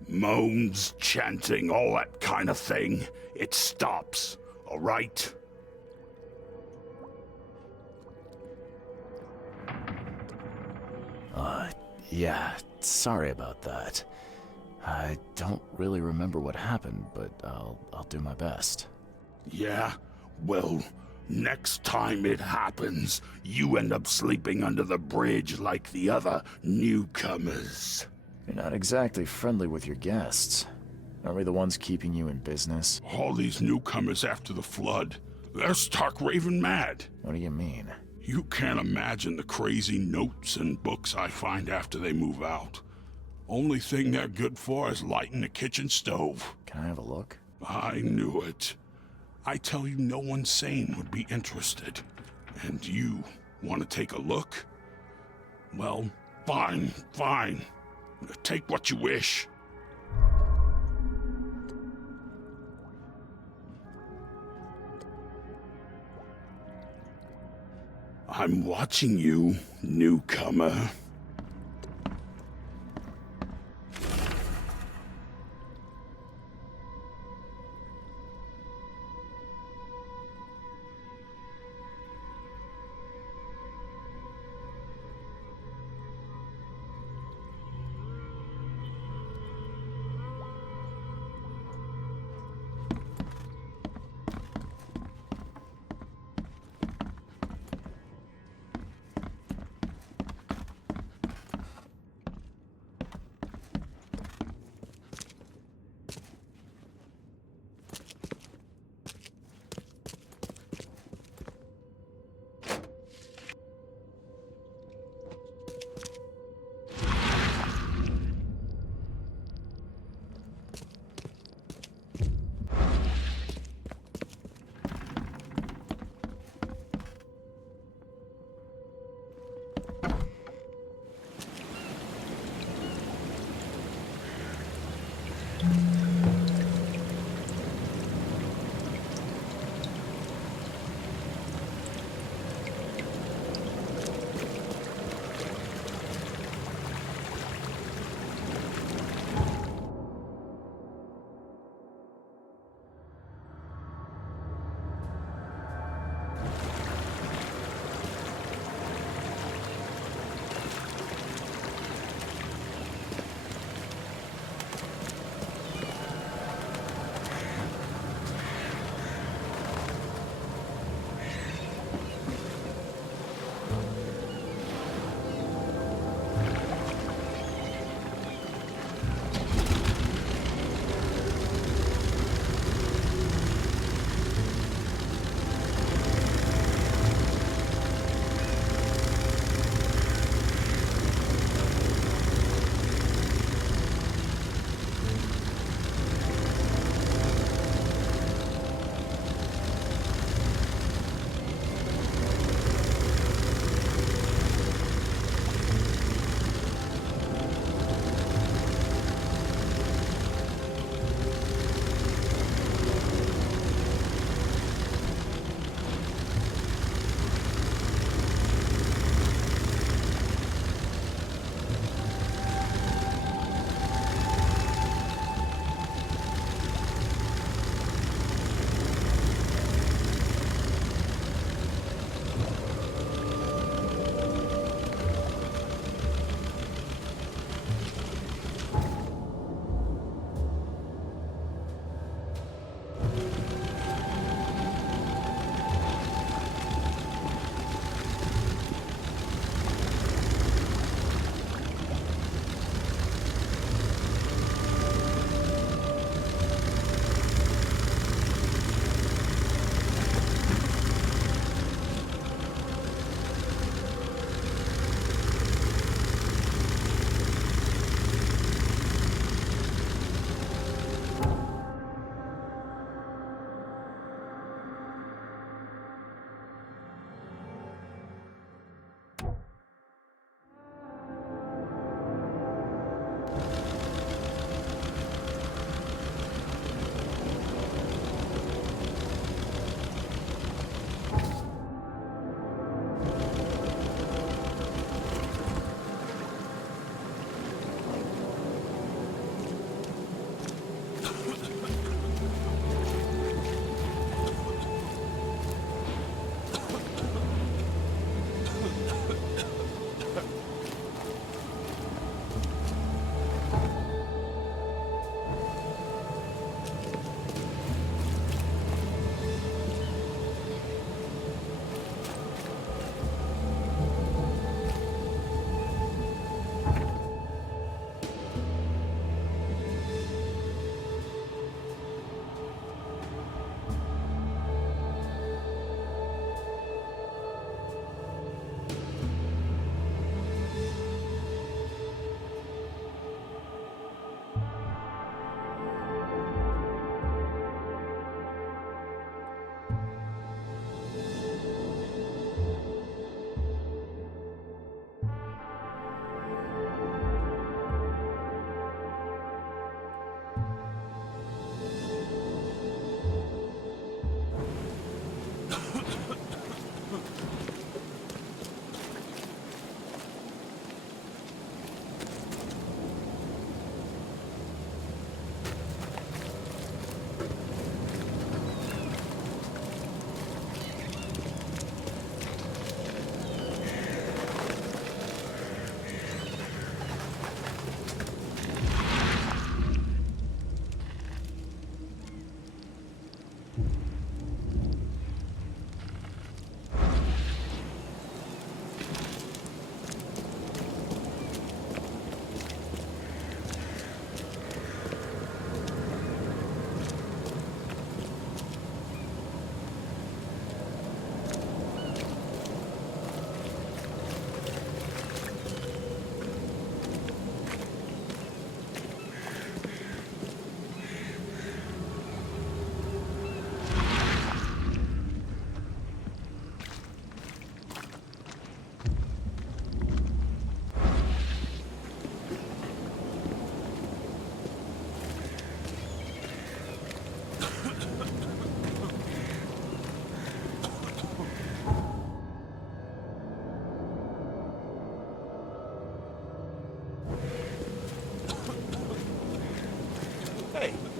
Moans, chanting, all that kind of thing. It stops, all right? Yeah, sorry about that. I don't really remember what happened, but I'll do my best. Yeah? Well, next time it happens, you end up sleeping under the bridge like the other newcomers. You're not exactly friendly with your guests. Aren't we the ones keeping you in business? All these newcomers after the flood, they're stark raving mad. What do you mean? You can't imagine the crazy notes and books I find after they move out. Only thing they're good for is lighting the kitchen stove. Can I have a look? I knew it. I tell you, no one sane would be interested. And you want to take a look? Well, fine. Take what you wish. I'm watching you, newcomer.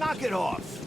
Knock it off!